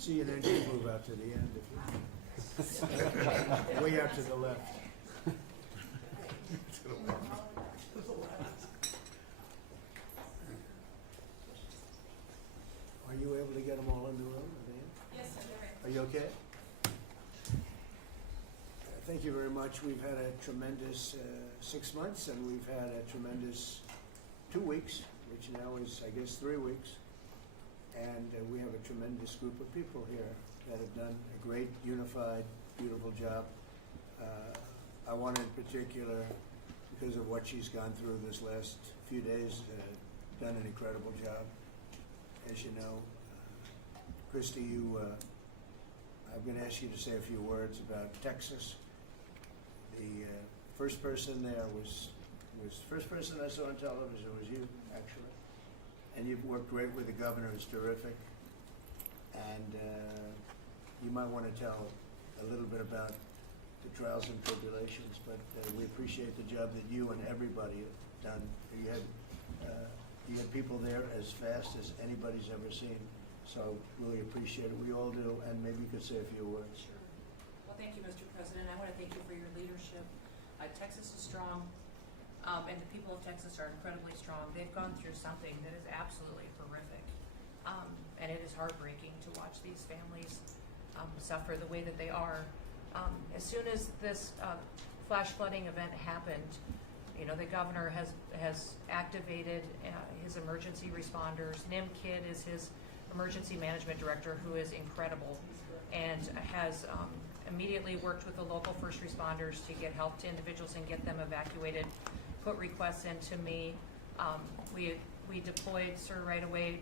See, and then you move out to the end. Way out to the left. Are you able to get them all in the room? Are they in? Yes, sir. Are you okay? Thank you very much. We've had a tremendous 6 months, and we've had a tremendous 2 weeks, which now is, I guess, 3 weeks. And we have a tremendous group of people here that have done a great, unified, beautiful job. I want in particular, because of what she's gone through this last few days, done an incredible job. As you know, Christy, I'm going to ask you to say a few words about Texas. The first person there was the first person I saw on television was you, actually. And you've worked great with the governor, who's terrific. And you might want to tell a little bit about the trials and tribulations, but we appreciate the job that you and everybody have done. You had people there as fast as anybody's ever seen. So really appreciate it. We all do. And maybe you could say a few words. Sure. Well, thank you, Mr. President. I want to thank you for your leadership. Texas is strong, and the people of Texas are incredibly strong. They've gone through something that is absolutely horrific, and it is heartbreaking to watch these families suffer the way that they are. As soon as this flash flooding event happened, you know, the governor has activated his emergency responders. Nim Kidd is his emergency management director, who is incredible, and has immediately worked with the local first responders to get help to individuals and get them evacuated, put requests into me. We deployed, sir, right away,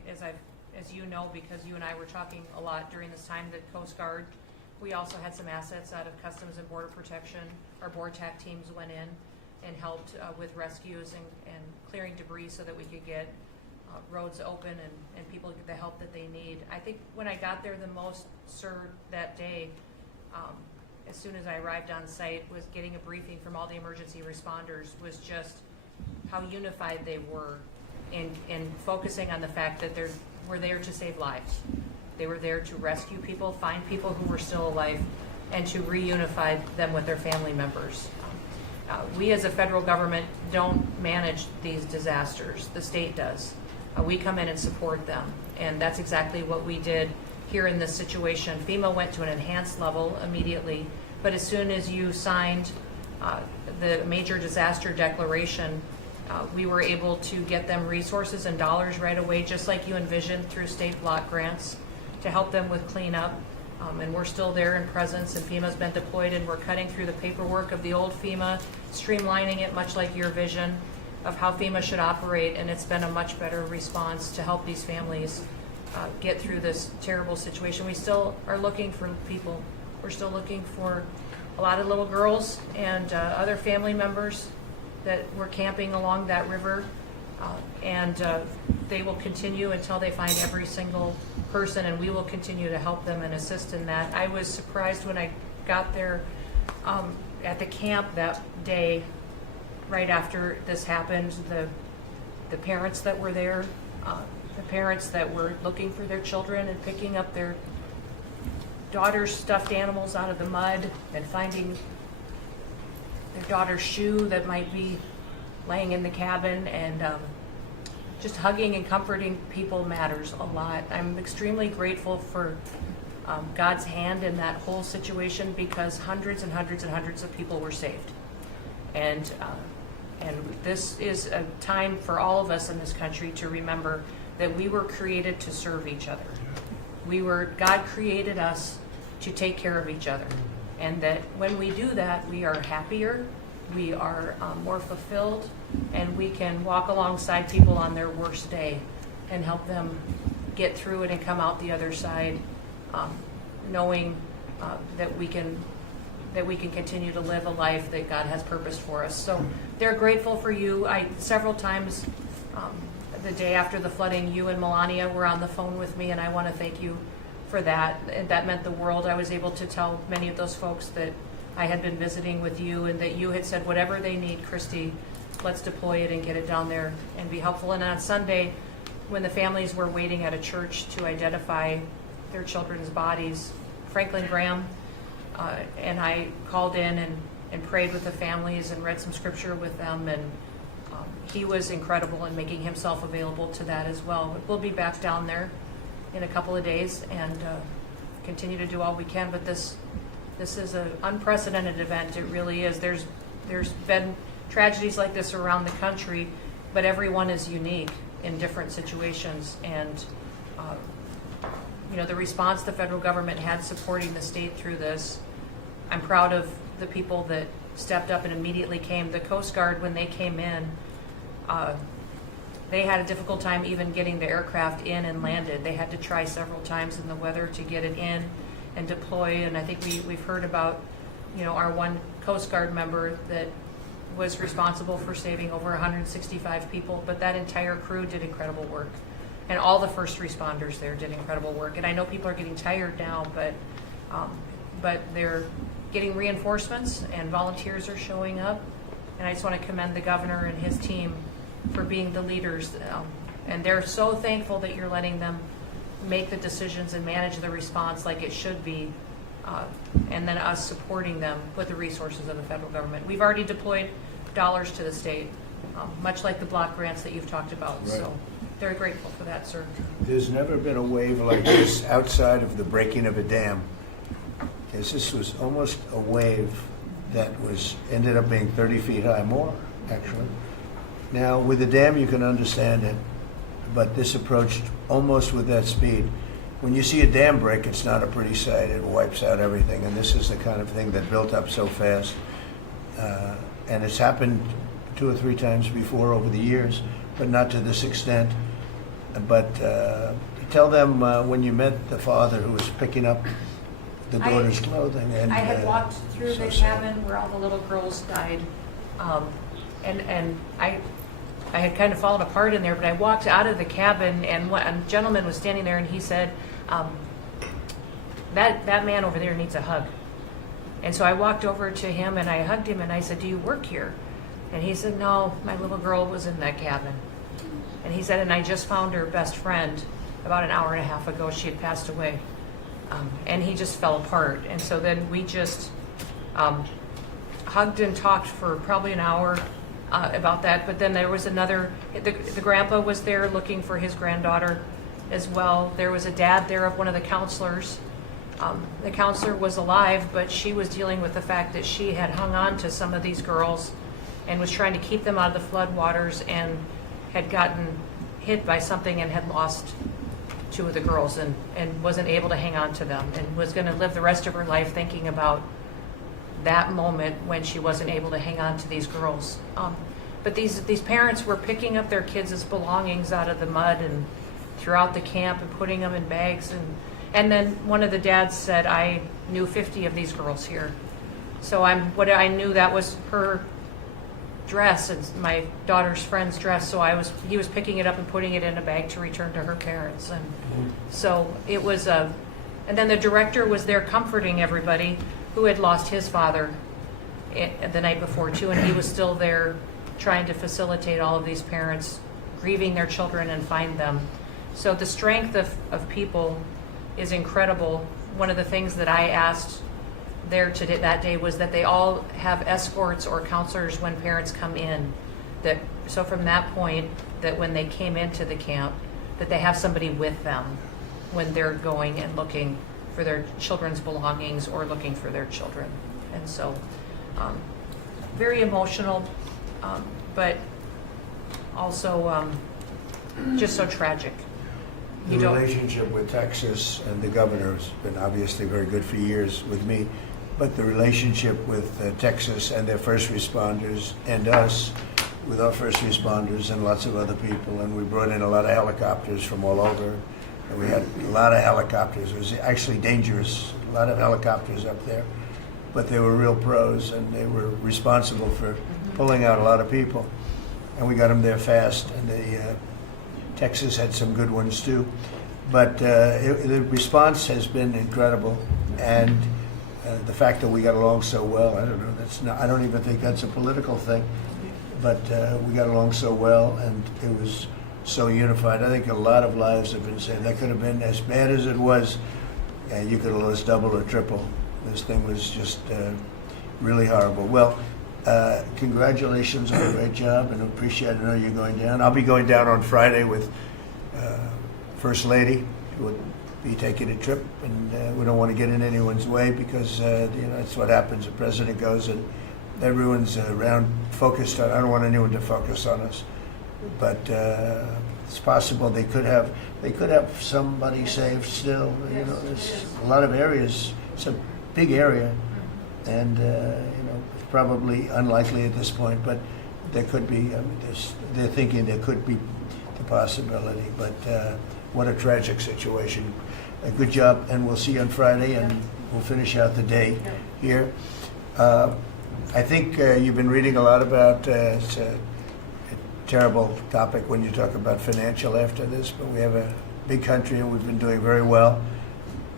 as you know, because you and I were talking a lot during this time, the Coast Guard. We also had some assets out of Customs and Border Protection. Our BORTAC teams went in and helped with rescues and clearing debris so that we could get roads open and people get the help that they need. I think when I got there the most, sir, that day, as soon as I arrived on site, was getting a briefing from all the emergency responders, was just how unified they were in focusing on the fact that we're there to save lives. They were there to rescue people, find people who were still alive, and to reunify them with their family members. We as a federal government don't manage these disasters. The state does. We come in and support them, and that's exactly what we did here in this situation. FEMA went to an enhanced level immediately, but as soon as you signed the major disaster declaration, we were able to get them resources and dollars right away, just like you envisioned, through state block grants to help them with cleanup. And we're still there in presence, and FEMA's been deployed, and we're cutting through the paperwork of the old FEMA, streamlining it much like your vision of how FEMA should operate, and it's been a much better response to help these families get through this terrible situation. We still are looking for people. We're still looking for a lot of little girls and other family members that were camping along that river, and they will continue until they find every single person, and we will continue to help them and assist in that. I was surprised when I got there at the camp that day, right after this happened, the parents that were there, the parents that were looking for their children and picking up their daughter's stuffed animals out of the mud and finding their daughter's shoe that might be laying in the cabin, and just hugging and comforting people matters a lot. I'm extremely grateful for God's hand in that whole situation, because hundreds and hundreds and hundreds of people were saved. And this is a time for all of us in this country to remember that we were created to serve each other. God created us to take care of each other. And that when we do that, we are happier, we are more fulfilled, and we can walk alongside people on their worst day and help them get through it and come out the other side, knowing that we can continue to live a life that God has purposed for us. So they're grateful for you. Several times the day after the flooding, you and Melania were on the phone with me, and I want to thank you for that. And that meant the world. I was able to tell many of those folks that I had been visiting with you, and that you had said, whatever they need, Christy, let's deploy it and get it down there and be helpful. And on Sunday, when the families were waiting at a church to identify their children's bodies. Franklin Graham and I called in and prayed with the families and read some scripture with them, and he was incredible in making himself available to that as well. We'll be back down there in a couple of days and continue to do all we can, but this is an unprecedented event. It really is. There's been tragedies like this around the country, but everyone is unique in different situations, and the response the federal government had supporting the state through this, I'm proud of the people that stepped up and immediately came. The Coast Guard, when they came in, they had a difficult time even getting the aircraft in and landed. They had to try several times in the weather to get it in and deploy, and I think we've heard about, our one Coast Guard member that was responsible for saving over 165 people, but that entire crew did incredible work. And all the first responders there did incredible work. And I know people are getting tired now, but they're getting reinforcements and volunteers are showing up. And I just want to commend the governor and his team for being the leaders. And they're so thankful that you're letting them make the decisions and manage the response like it should be. And then us supporting them with the resources of the federal government. We've already deployed dollars to the state, much like the block grants that you've talked about. Right. So very grateful for that, sir. There's never been a wave like this outside of the breaking of a dam. Because this was almost a wave that ended up being 30 feet high, more actually. Now with the dam you can understand it, but this approached almost with that speed. When you see a dam break, it's not a pretty sight. It wipes out everything, and this is the kind of thing that built up so fast. And it's happened 2 or 3 times before over the years, but not to this extent. But tell them when you met the father who was picking up the daughter's clothing. And I had walked through so the sad. cabin where all the little girls died, and I had kind of fallen apart in there, but I walked out of the cabin, and a gentleman was standing there, and he said, that man over there needs a hug. And so I walked over to him, and I hugged him, and I said, do you work here? And he said, no, my little girl was in that cabin. And he said, and I just found her best friend about an hour and a half ago. She had passed away. And he just fell apart. And so then we just hugged and talked for probably an hour about that. But then there was the grandpa was there looking for his granddaughter as well. There was a dad there of one of the counselors. The counselor was alive, but she was dealing with the fact that she had hung on to some of these girls and was trying to keep them out of the flood waters, and had gotten hit by something and had lost 2 of the girls and wasn't able to hang on to them, and was going to live the rest of her life thinking about that moment when she wasn't able to hang on to these girls. But these parents were picking up their kids' belongings out of the mud and throughout the camp and putting them in bags. And then one of the dads said, I knew 50 of these girls here. So I knew that was her dress and my daughter's friend's dress. So he was picking it up and putting it in a bag to return to her parents. And so it was and then the director was there comforting everybody who had lost his father the night before too. And he was still there trying to facilitate all of these parents grieving their children and find them. So the strength of people is incredible. One of the things that I asked there that day was that they all have escorts or counselors when parents come in. So from that point, that when they came into the camp, that they have somebody with them when they're going and looking for their children's belongings or looking for their children. And so, very emotional, but also just so tragic. The relationship with Texas and the governor has been obviously very good for years with me, but the relationship with Texas and their first responders and us with our first responders and lots of other people, and we brought in a lot of helicopters from all over, and we had a lot of helicopters. It was actually dangerous, a lot of helicopters up there, but they were real pros, and they were responsible for pulling out a lot of people, and we got them there fast, and Texas had some good ones too, but the response has been incredible, and the fact that we got along so well, I don't know, I don't even think that's a political thing, but we got along so well, and it was so unified. I think a lot of lives have been saved. That could have been as bad as it was, and you could have lost double or triple. This thing was just really horrible. Well, congratulations on a great job, and appreciate it. I know you're going down. I'll be going down on Friday with First Lady, who will be taking a trip, and we don't want to get in anyone's way because that's what happens. The president goes and everyone's around focused on. I don't want anyone to focus on us, but it's possible they could have somebody saved still. There's a lot of areas. It's a big area, and it's probably unlikely at this point, but there could be. They're thinking there could be the possibility, but what a tragic situation. A good job, and we'll see you on Friday, and we'll finish out the day here. I think you've been reading a lot about. It's a terrible topic when you talk about financial after this, but we have a big country, and we've been doing very well.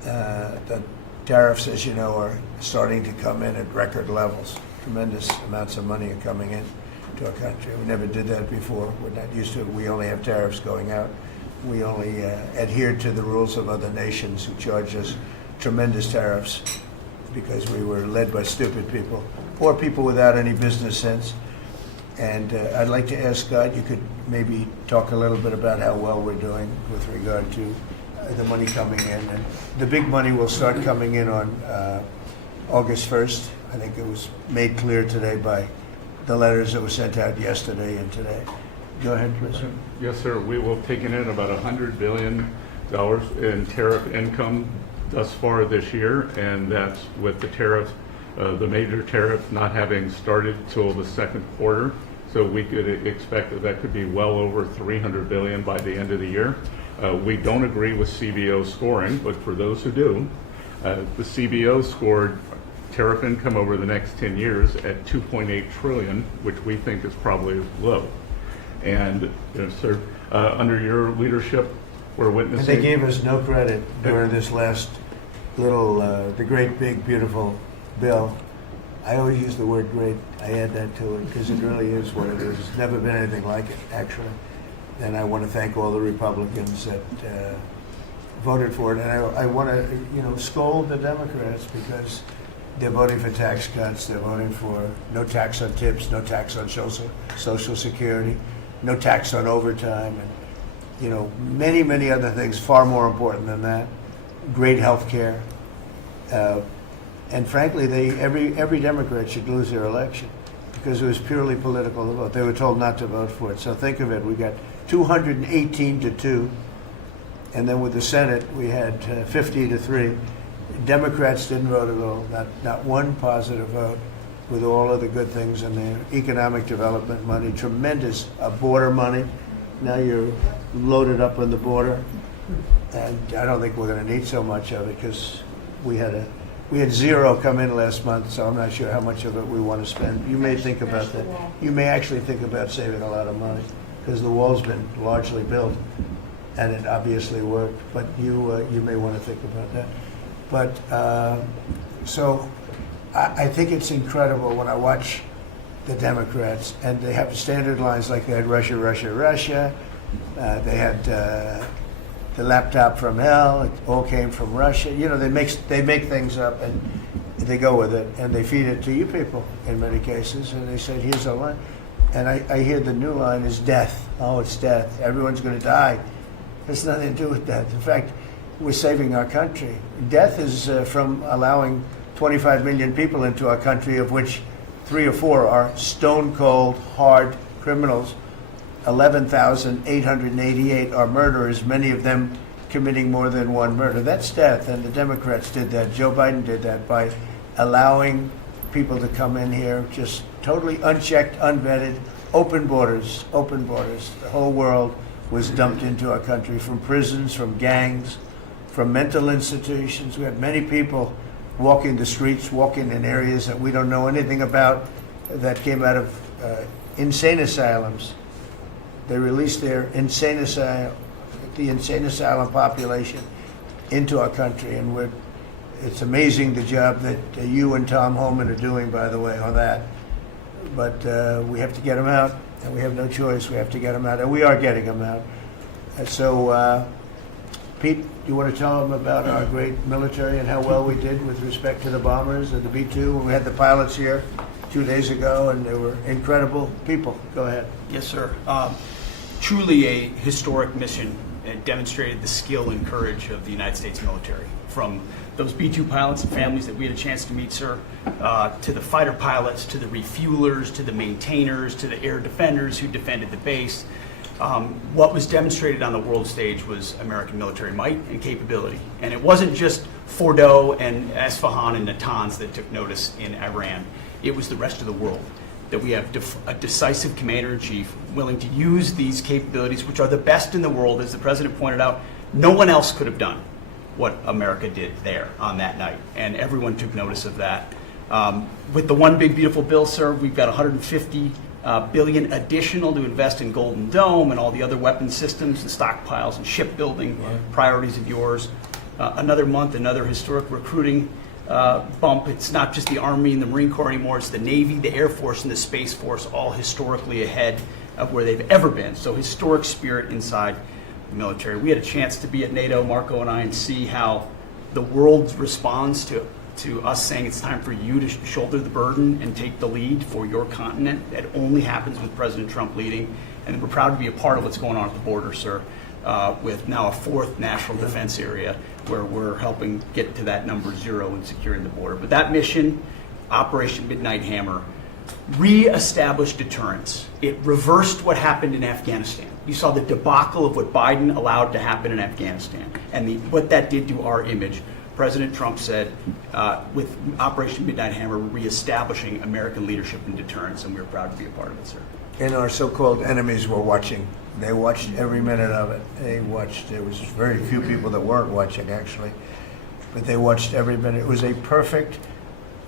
The tariffs, as you know, are starting to come in at record levels. Tremendous amounts of money are coming in to our country. We never did that before. We're not used to it. We only have tariffs going out. We only adhere to the rules of other nations who charge us tremendous tariffs because we were led by stupid people or people without any business sense. And I'd like to ask Scott, you could maybe talk a little bit about how well we're doing with regard to the money coming in. And the big money will start coming in on August 1st. I think it was made clear today by the letters that were sent out yesterday and today. Go ahead, please. Yes, sir. We will have taken in about $100 billion in tariff income thus far this year, and that's with the tariff, the major tariff not having started till the second quarter. So we could expect that could be well over $300 billion by the end of the year. We don't agree with CBO scoring, but for those who do, the CBO scored tariff income over the next 10 years at $2.8 trillion, which we think is probably low. And sir, under your leadership, we're witnessing. And they gave us no credit during this last little, the great, big, beautiful bill. I always use the word great. I add that to it because it really is what it is. It's never been anything like it, actually. And I want to thank all the Republicans that voted for it. And I want to, scold the Democrats because they're voting for tax cuts. They're voting for no tax on tips, no tax on Social Security, no tax on overtime, and many, many other things far more important than that. Great health care, and frankly, every Democrat should lose their election because it was purely political to vote. They were told not to vote for it. So think of it: we got 218 to 2, and then with the Senate, we had 50 to 3. Democrats didn't vote at all. Not one positive vote. With all of the good things in there, economic development money, tremendous border money. Now you're loaded up on the border, and I don't think we're going to need so much of it because we had zero come in last month, so I'm not sure how much of it we want to spend. You may think about that. You may actually think about saving a lot of money because the wall's been largely built, and it obviously worked. But you may want to think about that. But so. I think it's incredible when I watch the Democrats, and they have standard lines like they had Russia, Russia, Russia. They had the laptop from hell. It all came from Russia. They make things up and they go with it, and they feed it to you people in many cases. And they said, "Here's a line," and I hear the new line is death. Oh, it's death. Everyone's going to die. It's nothing to do with death. In fact, we're saving our country. Death is from allowing 25 million people into our country, of which 3 or 4 are stone cold, hard criminals. 11,888 are murderers, many of them committing more than one murder. That's death, and the Democrats did that. Joe Biden did that by allowing people to come in here just totally unchecked, unvetted, open borders, open borders. The whole world was dumped into our country from prisons, from gangs, from mental institutions. We had many people walking the streets, walking in areas that we don't know anything about, that came out of insane asylums. They released their the insane asylum population into our country, and it's amazing the job that you and Tom Homan are doing, by the way, on that. But we have to get them out, and we have no choice. We have to get them out, and we are getting them out. So, Pete, you want to tell them about our great military and how well we did with respect to the bombers and the B-2? We had the pilots here 2 days ago, and they were incredible people. Go ahead. Yes, sir. Truly a historic mission. It demonstrated the skill and courage of the United States military. From those B-2 pilots and families that we had a chance to meet, sir, to the fighter pilots, to the refuelers, to the maintainers, to the air defenders who defended the base. What was demonstrated on the world stage was American military might and capability. And it wasn't just Fordo and Esfahan and Natanz that took notice in Iran. It was the rest of the world, that we have a decisive commander-in-chief willing to use these capabilities, which are the best in the world. As the president pointed out, no one else could have done what America did there on that night, and everyone took notice of that. With the One Big Beautiful Bill, sir, we've got $150 billion additional to invest in Golden Dome and all the other weapon systems and stockpiles and shipbuilding priorities of yours. Another month, another historic recruiting bump. It's not just the Army and the Marine Corps anymore, it's the Navy, the Air Force, and the Space Force, all historically ahead of where they've ever been. So historic spirit inside the military. We had a chance to be at NATO, Marco and I, and see how the world responds to us saying it's time for you to shoulder the burden and take the lead for your continent. That only happens with President Trump leading. And we're proud to be a part of what's going on at the border, sir, with now a fourth national defense area where we're helping get to that number 0 and securing the border. But that mission, Operation Midnight Hammer, re-established deterrence. It reversed what happened in Afghanistan. You saw the debacle of what Biden allowed to happen in Afghanistan and what that did to our image. President Trump said, with Operation Midnight Hammer, we're reestablishing American leadership and deterrence, and we're proud to be a part of it, sir. And our so-called enemies were watching. They watched every minute of it. They watched. There was very few people that weren't watching, actually, but they watched every minute. It was a perfect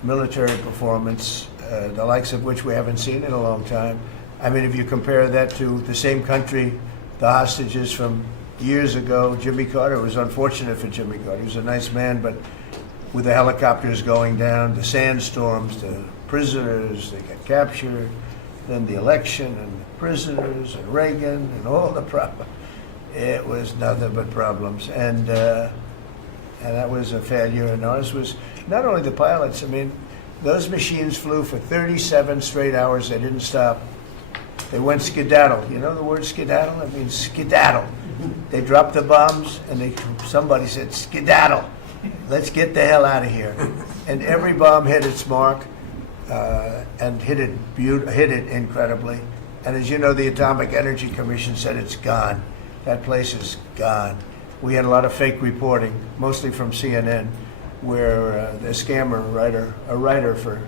military performance, the likes of which we haven't seen in a long time. I mean, if you compare that to the same country, the hostages from years ago, Jimmy Carter, it was unfortunate for Jimmy Carter. He was a nice man, but with the helicopters going down, the sandstorms, the prisoners, they got captured, then the election and the prisoners and Reagan and all the problems. It was nothing but problems. And that was a failure. And ours was not only the pilots. I mean, those machines flew for 37 straight hours. They didn't stop. They went skedaddle. You know the word skedaddle? It means skedaddle. They dropped the bombs, and somebody said, skedaddle. Let's get the hell out of here. And every bomb hit its mark and hit it incredibly. And as you know, the Atomic Energy Commission said it's gone. That place is gone. We had a lot of fake reporting, mostly from CNN, where the scammer writer, a writer for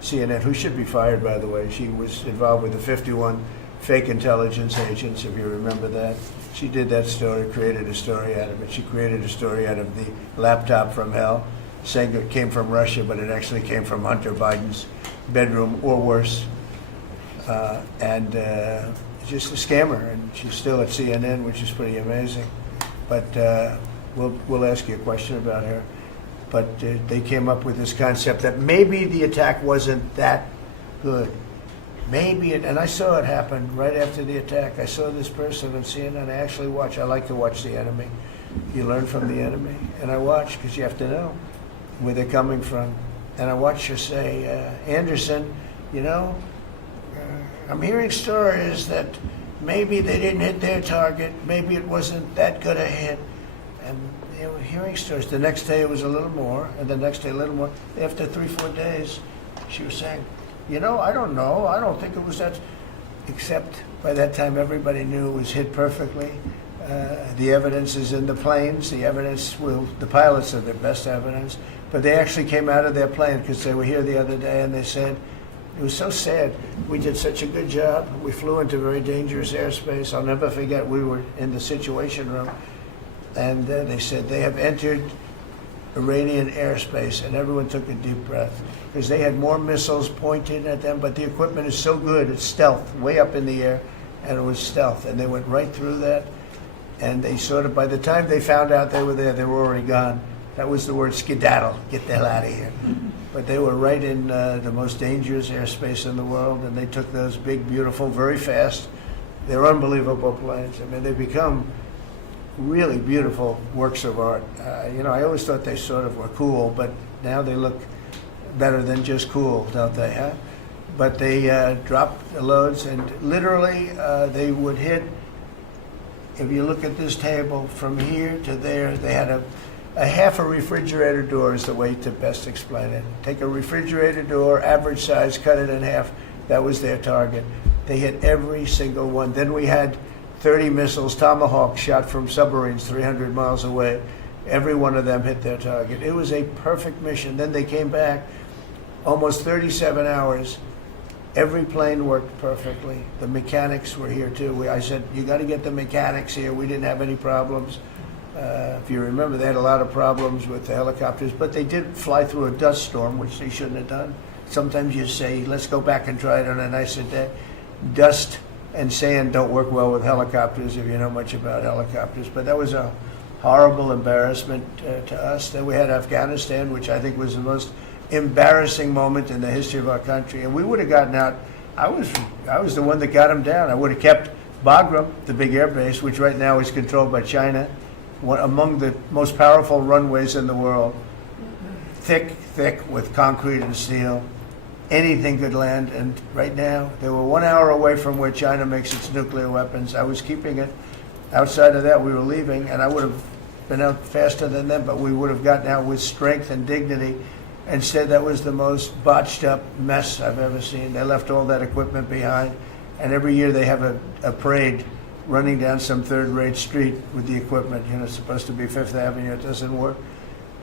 CNN, who should be fired, by the way, she was involved with the 51 fake intelligence agents, if you remember that. She did that story, created a story out of it. She created a story out of the laptop from hell, saying it came from Russia, but it actually came from Hunter Biden's bedroom, or worse. Just a scammer, and she's still at CNN, which is pretty amazing. But we'll ask you a question about her. But they came up with this concept that maybe the attack wasn't that good. Maybe it, and I saw it happen right after the attack. I saw this person on CNN. I like to watch the enemy. You learn from the enemy. And I watch, because you have to know where they're coming from. And I watched her say, Anderson, you know, I'm hearing stories that maybe they didn't hit their target. Maybe it wasn't that good a hit. And they were hearing stories. The next day it was a little more, and the next day a little more. After 3-4 days, she was saying, you know, I don't know. I don't think it was that. Except by that time, everybody knew it was hit perfectly. The evidence is in the planes. The pilots are the best evidence. But they actually came out of their plane, because they were here the other day, and they said, it was so sad. We did such a good job. We flew into very dangerous airspace. I'll never forget, we were in the Situation Room, and they said they have entered Iranian airspace, and everyone took a deep breath, because they had more missiles pointed at them, but the equipment is so good, it's stealth, way up in the air, and it was stealth, and they went right through that, and they sort of, by the time they found out they were there, they were already gone. That was the word skedaddle, get the hell out of here. But they were right in the most dangerous airspace in the world, and they took those big, beautiful, very fast, they're unbelievable planes. I mean, they become really beautiful works of art. I always thought they sort of were cool, but now they look better than just cool, don't they, huh? But they dropped the loads, and literally they would hit, if you look at this table, from here to there, they had a half a refrigerator door is the way to best explain it. Take a refrigerator door, average size, cut it in half. That was their target. They hit every single one. Then we had 30 missiles, Tomahawk, shot from submarines 300 miles away. Every one of them hit their target. It was a perfect mission. Then they came back, almost 37 hours. Every plane worked perfectly. The mechanics were here too. I said, you got to get the mechanics here. We didn't have any problems. If you remember, they had a lot of problems with the helicopters, but they did fly through a dust storm, which they shouldn't have done. Sometimes you say, let's go back and try it on a nicer day. Dust and sand don't work well with helicopters if you know much about helicopters, but that was a horrible embarrassment to us. Then we had Afghanistan, which I think was the most embarrassing moment in the history of our country, and we would have gotten out. I was the one that got them down. I would have kept Bagram, the big air base, which right now is controlled by China, one among the most powerful runways in the world, thick with concrete and steel. Anything could land, and right now they were 1 hour away from where China makes its nuclear weapons. I was keeping it. Outside of that, we were leaving, and I would have been out faster than them, but we would have gotten out with strength and dignity. Instead, that was the most botched up mess I've ever seen. They left all that equipment behind, and every year they have a parade running down some third-rate street with the equipment. It's supposed to be Fifth Avenue. It doesn't work.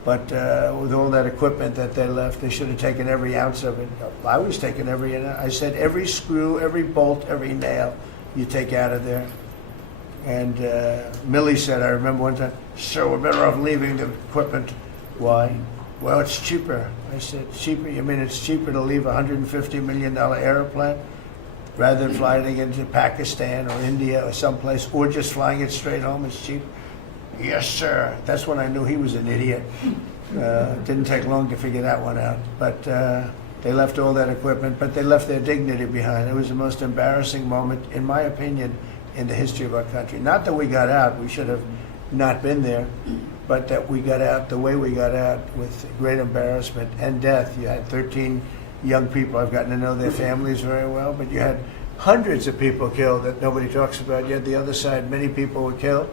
But with all that equipment that they left, they should have taken every ounce of it. I was taking every ounce. I said every screw, every bolt, every nail you take out of there. And Millie said, I remember one time, sir, we're better off leaving the equipment. Why? Well, it's cheaper. I said, cheaper? You mean it's cheaper to leave a $150 million airplane rather than flying it into Pakistan or India or someplace, or just flying it straight home? It's cheap. Yes, sir. That's when I knew he was an idiot. Didn't take long to figure that one out. But they left all that equipment, but they left their dignity behind. It was the most embarrassing moment, in my opinion, in the history of our country. Not that we got out. We should have not been there. But that we got out the way we got out, with great embarrassment and death. You had 13 young people. I've gotten to know their families very well. But you had hundreds of people killed that nobody talks about. You had the other side. Many people were killed.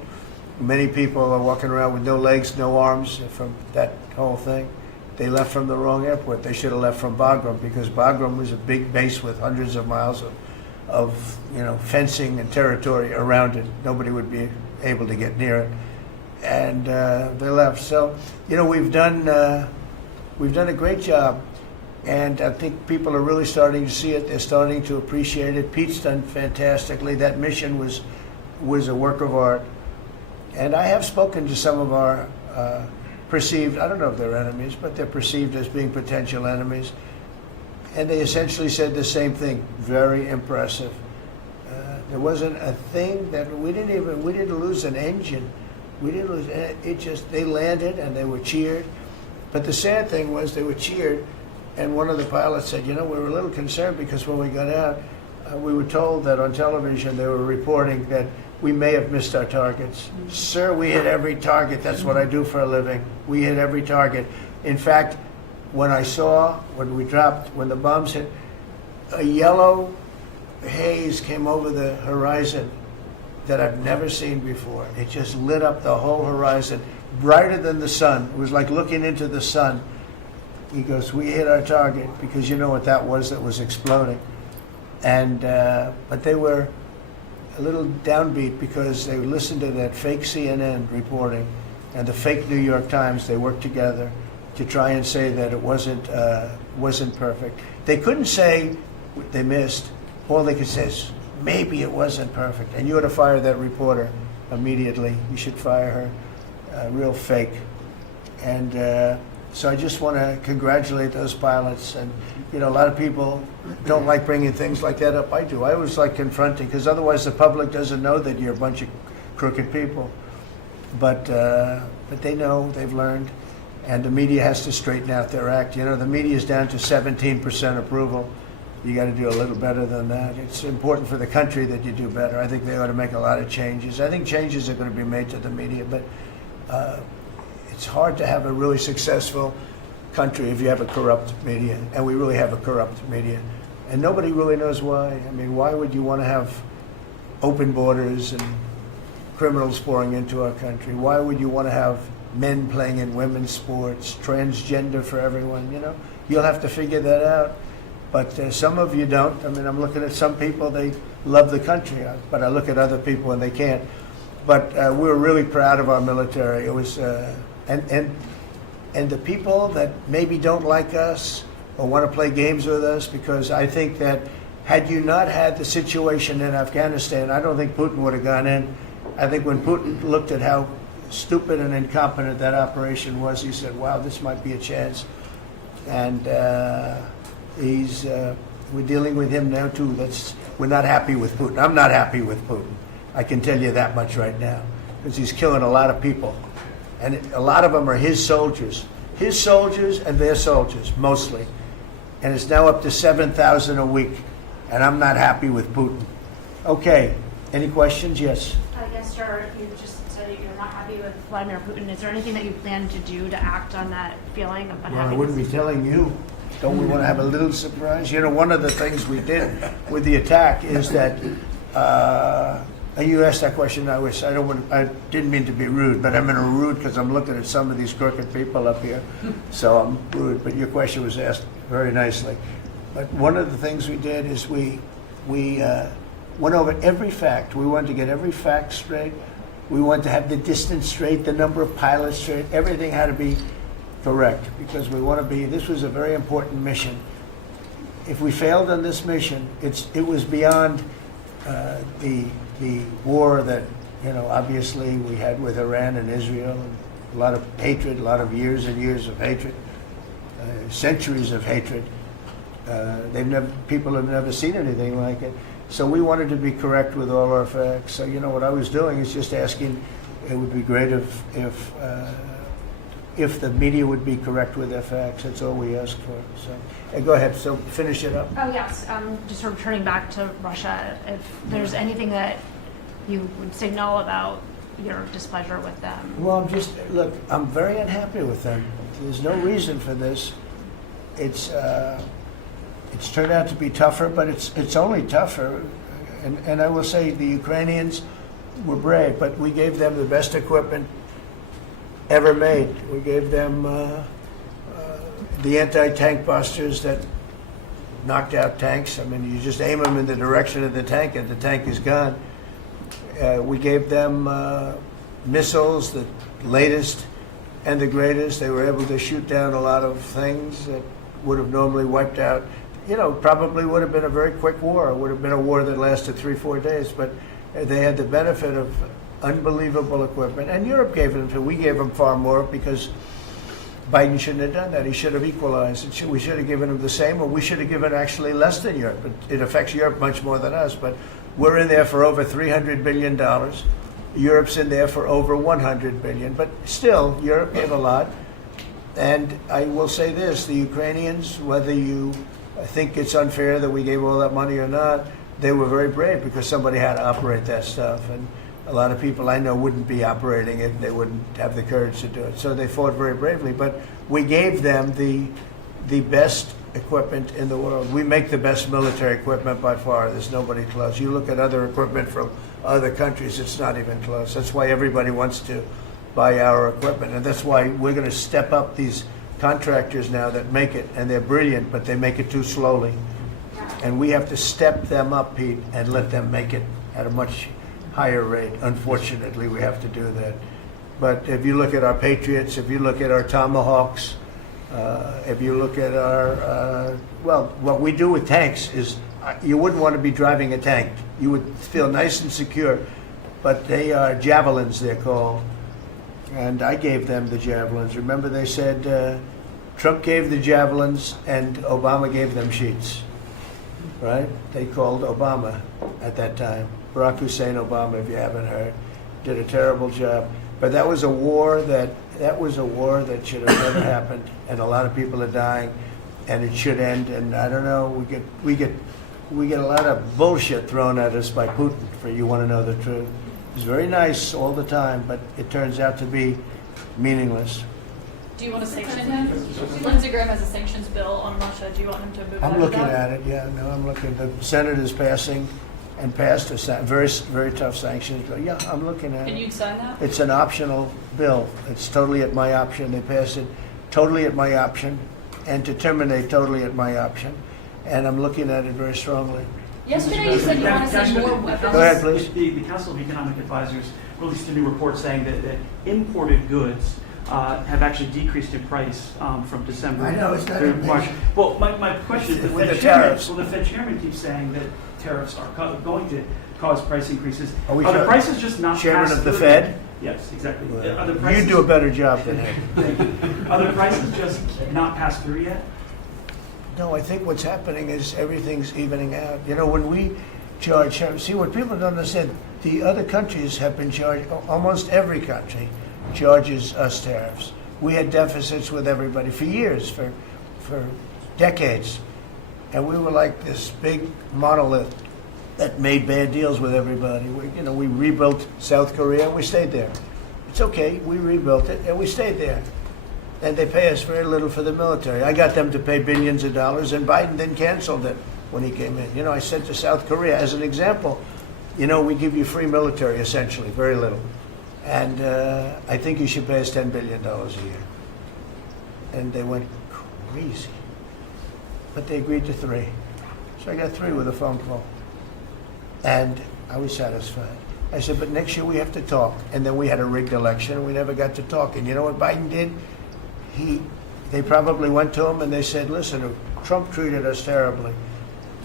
Many people are walking around with no legs, no arms from that whole thing. They left from the wrong airport. They should have left from Bagram, because Bagram was a big base with hundreds of miles of fencing and territory around it. Nobody would be able to get near it. And they left. So, we've done a great job, and I think people are really starting to see it. They're starting to appreciate it. Pete's done fantastically. That mission was a work of art. And I have spoken to some of our perceived, I don't know if they're enemies, but they're perceived as being potential enemies. And they essentially said the same thing. Very impressive. There wasn't a thing that we didn't lose an engine. We didn't lose it. They landed and they were cheered. But the sad thing was they were cheered, and one of the pilots said, we were a little concerned because when we got out, we were told that on television they were reporting that we may have missed our targets. Sir, we hit every target. That's what I do for a living. We hit every target. In fact, when the bombs hit, a yellow haze came over the horizon that I've never seen before. It just lit up the whole horizon, brighter than the sun. It was like looking into the sun. He goes, we hit our target, because you know what that was exploding. And but they were a little downbeat because they listened to that fake CNN reporting and the fake New York Times. They worked together to try and say that it wasn't perfect. They couldn't say they missed. All they could say is, maybe it wasn't perfect. And you ought to fire that reporter immediately. You should fire her. Real fake. And so I just want to congratulate those pilots. And, a lot of people don't like bringing things like that up. I do. I always like confronting, because otherwise the public doesn't know that you're a bunch of crooked people. But they know, they've learned, and the media has to straighten out their act. The media is down to 17% approval. You got to do a little better than that. It's important for the country that you do better. I think they ought to make a lot of changes. I think changes are going to be made to the media, but it's hard to have a really successful country if you have a corrupt media, and we really have a corrupt media. And nobody really knows why. I mean, why would you want to have open borders and criminals pouring into our country? Why would you want to have men playing in women's sports, transgender for everyone? You know, you'll have to figure that out. But some of you don't. I mean, I'm looking at some people, they love the country, but I look at other people and they can't. But we're really proud of our military. It was, and the people that maybe don't like us or want to play games with us, because I think that had you not had the situation in Afghanistan, I don't think Putin would have gone in. I think when Putin looked at how stupid and incompetent that operation was, he said, wow, this might be a chance. And we're dealing with him now too. We're not happy with Putin. I'm not happy with Putin. I can tell you that much right now, because he's killing a lot of people. And a lot of them are his soldiers and their soldiers, mostly. And it's now up to 7,000 a week. And I'm not happy with Putin. Okay, any questions? Yes. Yes, sir. You just said you're not happy with Vladimir Putin. Is there anything that you plan to do to act on that feeling of Well, I unhappiness? wouldn't be telling you. Don't we want to have a little surprise? You know, one of the things we did with the attack is that, and you asked that question, I didn't mean to be rude, but I'm going to rude because I'm looking at some of these crooked people up here, so I'm rude, but your question was asked very nicely. But one of the things we did is we went over every fact. We wanted to get every fact straight. We wanted to have the distance straight, the number of pilots straight. Everything had to be correct, because we want to be, this was a very important mission. If we failed on this mission, it was beyond the war that, you know, obviously we had with Iran and Israel, and a lot of hatred, a lot of years and years of hatred, centuries of hatred. People have never seen anything like it. So we wanted to be correct with all our facts. So, you know, what I was doing is just asking, it would be great if the media would be correct with their facts. That's all we ask for. So, go ahead. So finish it up. Oh, yes. Just sort of turning back to Russia, if there's anything that you would signal about your displeasure with them. Well, look, I'm very unhappy with them. There's no reason for this. It's turned out to be tougher, but it's only tougher. And I will say the Ukrainians were brave, but we gave them the best equipment ever made. We gave them the anti-tank busters that knocked out tanks. I mean, you just aim them in the direction of the tank and the tank is gone. We gave them missiles, the latest and the greatest. They were able to shoot down a lot of things that would have normally wiped out. You know, probably would have been a very quick war. It would have been a war that lasted 3-4 days, but they had the benefit of unbelievable equipment. And Europe gave them to. We gave them far more, because Biden shouldn't have done that. He should have equalized. We should have given them the same, or we should have given actually less than Europe. It affects Europe much more than us, but we're in there for over $300 billion. Europe's in there for over $100 billion, but still, Europe gave a lot. And I will say this, the Ukrainians, whether you think it's unfair that we gave all that money or not, they were very brave, because somebody had to operate that stuff. And a lot of people I know wouldn't be operating it. They wouldn't have the courage to do it. So they fought very bravely. But we gave them the best equipment in the world. We make the best military equipment by far. There's nobody close. You look at other equipment from other countries, it's not even close. That's why everybody wants to buy our equipment. And that's why we're going to step up these contractors now that make it. And they're brilliant, but they make it too slowly. And we have to step them up, Pete, and let them make it at a much higher rate. Unfortunately, we have to do that. But if you look at our Patriots, if you look at our Tomahawks, if you look at our, well, what we do with tanks is, you wouldn't want to be driving a tank. You would feel nice and secure. But they are javelins, they're called. And I gave them the javelins. Remember, they said Trump gave the javelins and Obama gave them sheets. Right? They called Obama at that time. Barack Hussein Obama, if you haven't heard, did a terrible job. But that was a war that should have never happened, and a lot of people are dying. and it should end. And I don't know, we get a lot of bullshit thrown at us by Putin. For you want to know the truth, he's very nice all the time, but it turns out to be meaningless. Do you want to sanction him? Lindsey Graham has a sanctions bill on Russia. Do you want him to move ahead I'm with looking that? at it. Yeah, no, I'm looking. The Senate is passing and passed a very very tough sanctions bill. Yeah, I'm looking at Can it. you sign that? It's an optional bill. It's totally at my option. They passed it totally at my option, and to terminate totally at my option. And I'm looking at it very strongly. Yesterday you said you want to send more weapons. Go ahead, please. The Council of Economic Advisors released a new report saying that imported goods have actually decreased in price from December I know, it's not through amazing. March. Well, my question is, With the tariffs. the Fed chairman keeps saying that tariffs are going to cause price increases. Are we Are the sure? prices just not Chairman passed of the through? Fed? Yes, exactly. Are the You prices, do a better job than him. Thank you. Are the prices just not passed through yet? No, I think what's happening is everything's evening out. You know, when we charge, see, what people don't understand, the other countries have been charged, almost every country charges us tariffs. We had deficits with everybody for years, for decades. And we were like this big monolith that made bad deals with everybody. We rebuilt South Korea and we stayed there. It's okay, we rebuilt it and we stayed there. And they pay us very little for the military. I got them to pay billions of dollars, and Biden then canceled it when he came in. I said to South Korea, as an example, we give you free military, essentially, very little. And I think you should pay us $10 billion a year. And they went crazy. But they agreed to 3. So I got 3 with a phone call. And I was satisfied. I said, but next year we have to talk. And then we had a rigged election, and we never got to talk. And you know what Biden did? They probably went to him and they said, listen, Trump treated us terribly,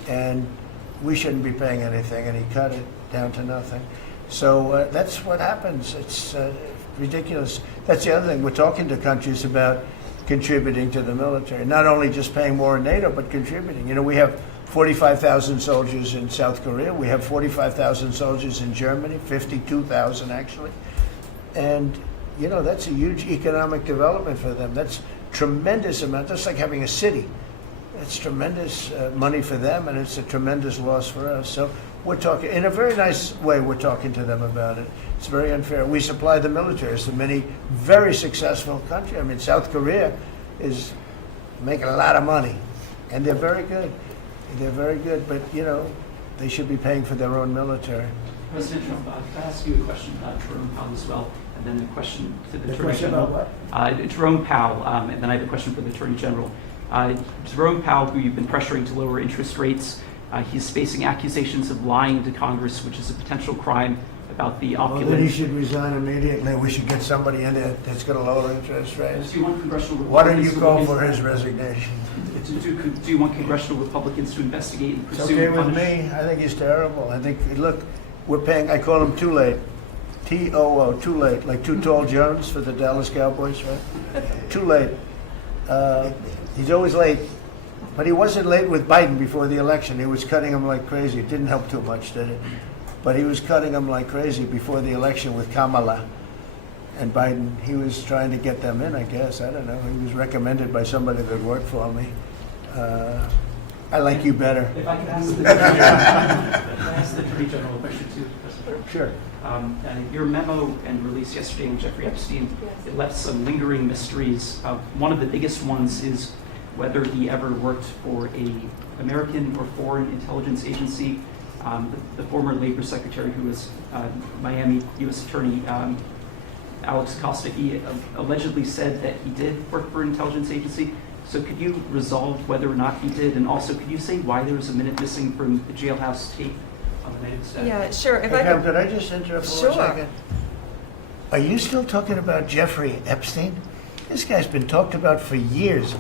and we shouldn't be paying anything, and he cut it down to nothing. So that's what happens. It's ridiculous. That's the other thing. We're talking to countries about contributing to the military, not only just paying more in NATO, but contributing. We have 45,000 soldiers in South Korea. We have 45,000 soldiers in Germany, 52,000 actually. And that's a huge economic development for them. That's tremendous amount. That's like having a city. It's tremendous money for them, and it's a tremendous loss for us. So we're talking, in a very nice way, we're talking to them about it. It's very unfair. We supply the militaries to many very successful countries. I mean, South Korea is making a lot of money, and they're very good. They're very good, but, they should be paying for their own military. President Trump, can I ask you a question about Jerome Powell as well, and then a question to the Attorney question General? about what? Jerome Powell, and then I have a question for the Attorney General. Jerome Powell, who you've been pressuring to lower interest rates, he's facing accusations of lying to Congress, which is a potential crime about the Well, then he opulent. should resign immediately. We should get somebody in there that's going to lower interest rates. Do you want congressional Why don't you Republicans to call look for into his that? resignation? Do you want congressional Republicans to investigate and It's pursue okay and with punish? me. I think he's terrible. I think, look, we're paying, I call him Too Late. T-O-O, Too Late, like Too Tall Jones for the Dallas Cowboys, right? Too late. He's always late. But he wasn't late with Biden before the election. He was cutting him like crazy. It didn't help too much, did it? But he was cutting him like crazy before the election with Kamala and Biden. He was trying to get them in, I guess. I don't know. He was recommended by somebody that worked for me. I like you better. If I could ask the Attorney General a question too, President. Sure. Your memo and release yesterday on Jeffrey Epstein, it left some lingering mysteries. One of the biggest ones is whether he ever worked for a American or foreign intelligence agency. The former labor secretary, who was Miami U.S. Attorney Alex Acosta, he allegedly said that he did work for an intelligence agency. So could you resolve whether or not he did? And also, could you say why there was a minute missing from the jailhouse tape on the native staff? Yeah, sure. If Hey, I Pam, could, could I just interrupt for Sure. 1 second? Are you still talking about Jeffrey Epstein? This guy's been talked about for years.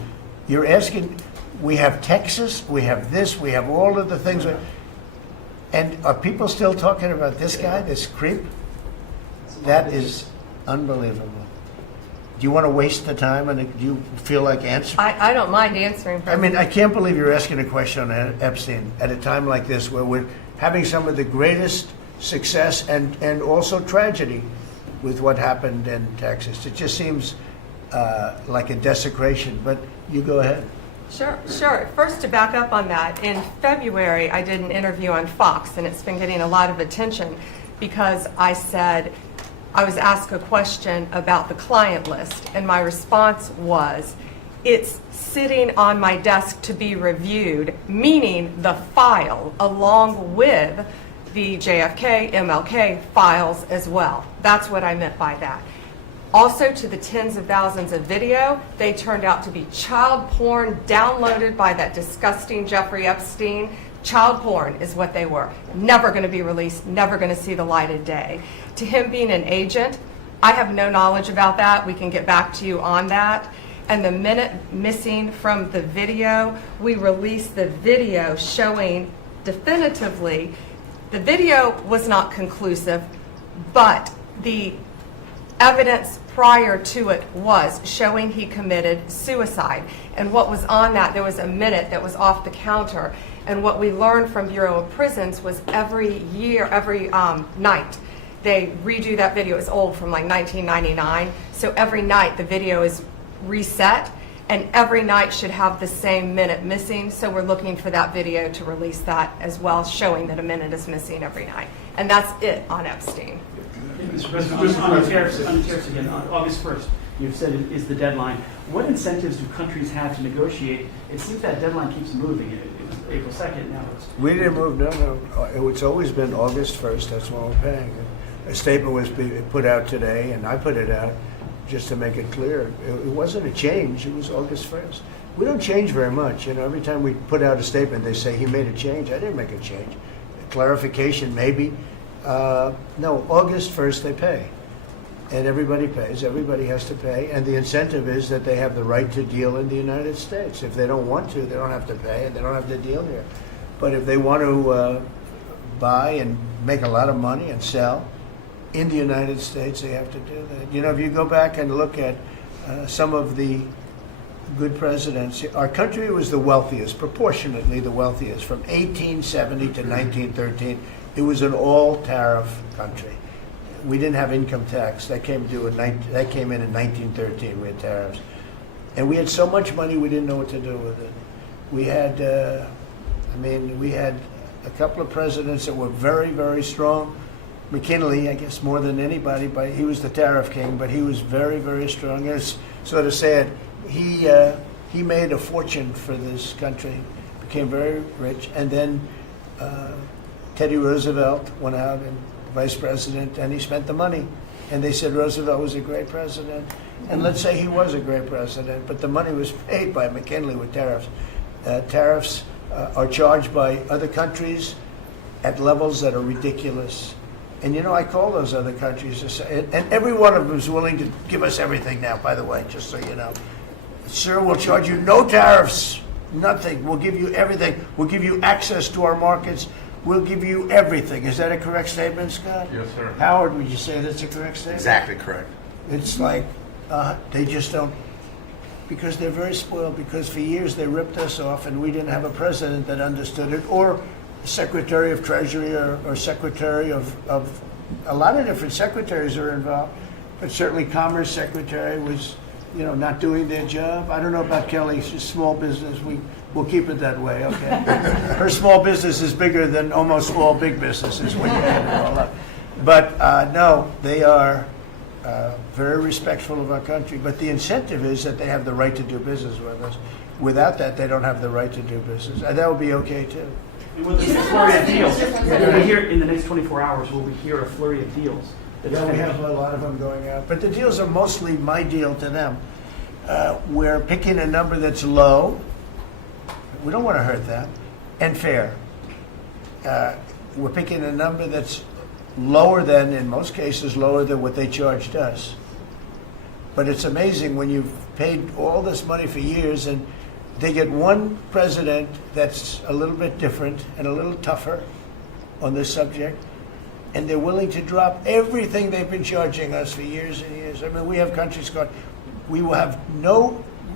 You're asking, we have Texas, we have this, we have all of the things. And are people still talking about this guy, this creep? That is unbelievable. Do you want to waste the time, and do you feel like answering? I don't mind answering. I mean, I can't believe you're asking a question on Epstein at a time like this, where we're having some of the greatest success and also tragedy with what happened in Texas. It just seems like a desecration, but you go ahead. Sure. First, to back up on that, in February, I did an interview on Fox, and it's been getting a lot of attention because I said, I was asked a question about the client list, and my response was, it's sitting on my desk to be reviewed, meaning the file along with the JFK, MLK files as well. That's what I meant by that. Also, to the tens of thousands of video, they turned out to be child porn downloaded by that disgusting Jeffrey Epstein. Child porn is what they were. Never going to be released, never going to see the light of day. To him being an agent, I have no knowledge about that. We can get back to you on that. And the minute missing from the video, we released the video showing definitively the video was not conclusive, but the evidence prior to it was showing he committed suicide. And what was on that, there was a minute that was off the counter. And what we learned from Bureau of Prisons was every night, they redo that video. It's old, from like 1999. So every night the video is reset, and every night should have the same minute missing. So we're looking for that video to release that as well, showing that a minute is missing every night. And that's it on Epstein. Mr. President, on the tariffs again, on August 1st, you've said it is the deadline. What incentives do countries have to negotiate? It seems that deadline keeps moving. It was April 2nd, now it's... We didn't move, no. It's always been August 1st, that's when we're paying. A statement was put out today, and I put it out just to make it clear. It wasn't a change, it was August 1st. We don't change very much. You know, every time we put out a statement, they say he made a change. I didn't make a change. Clarification, maybe. No, August 1st they pay. And everybody pays. Everybody has to pay. And the incentive is that they have the right to deal in the United States. If they don't want to, they don't have to pay, and they don't have to deal here. But if they want to buy and make a lot of money and sell in the United States, they have to do that. You know, if you go back and look at some of the good presidents, our country was the wealthiest, proportionately the wealthiest, from 1870 to 1913. It was an all-tariff country. We didn't have income tax. That came in in 1913. We had tariffs. And we had so much money we didn't know what to do with it. We had, we had a couple of presidents that were very, very strong. McKinley, I guess more than anybody, but he was the tariff king, but he was very, very strong. It's sort of sad. He made a fortune for this country, became very rich, and then Teddy Roosevelt went out and vice president, and he spent the money. And they said Roosevelt was a great president. And let's say he was a great president, but the money was paid by McKinley with tariffs. Tariffs are charged by other countries at levels that are ridiculous. And you know, I call those other countries, and every one of them is willing to give us everything now, by the way, just so you know. Sir, we'll charge you no tariffs, nothing. We'll give you everything. We'll give you access to our markets. We'll give you everything. Is that a correct statement, Scott? Yes, sir. Howard, would you say that's a correct statement? Exactly correct. It's like they just don't, because they're very spoiled, because for years they ripped us off and we didn't have a president that understood it, or Secretary of Treasury or Secretary of a lot of different secretaries are involved, but certainly Commerce Secretary was, you know, not doing their job. I don't know about Kelly, she's small business. We'll keep it that way, okay? Her small business is bigger than almost all big businesses when you add it all up. But no, they are very respectful of our country. But the incentive is that they have the right to do business with us. Without that, they don't have the right to do business. And that would be okay, too. And with this flurry of deals, will we hear in the next 24 hours, will we hear a flurry of deals? Yeah, we have a lot of them going out. But the deals are mostly my deal to them. We're picking a number that's low. We don't want to hurt them. And fair. We're picking a number that's lower than, in most cases, lower than what they charged us. But it's amazing when you've paid all this money for years and they get one president that's a little bit different and a little tougher on this subject, and they're willing to drop everything they've been charging us for years and years. I mean, we have countries going, we will have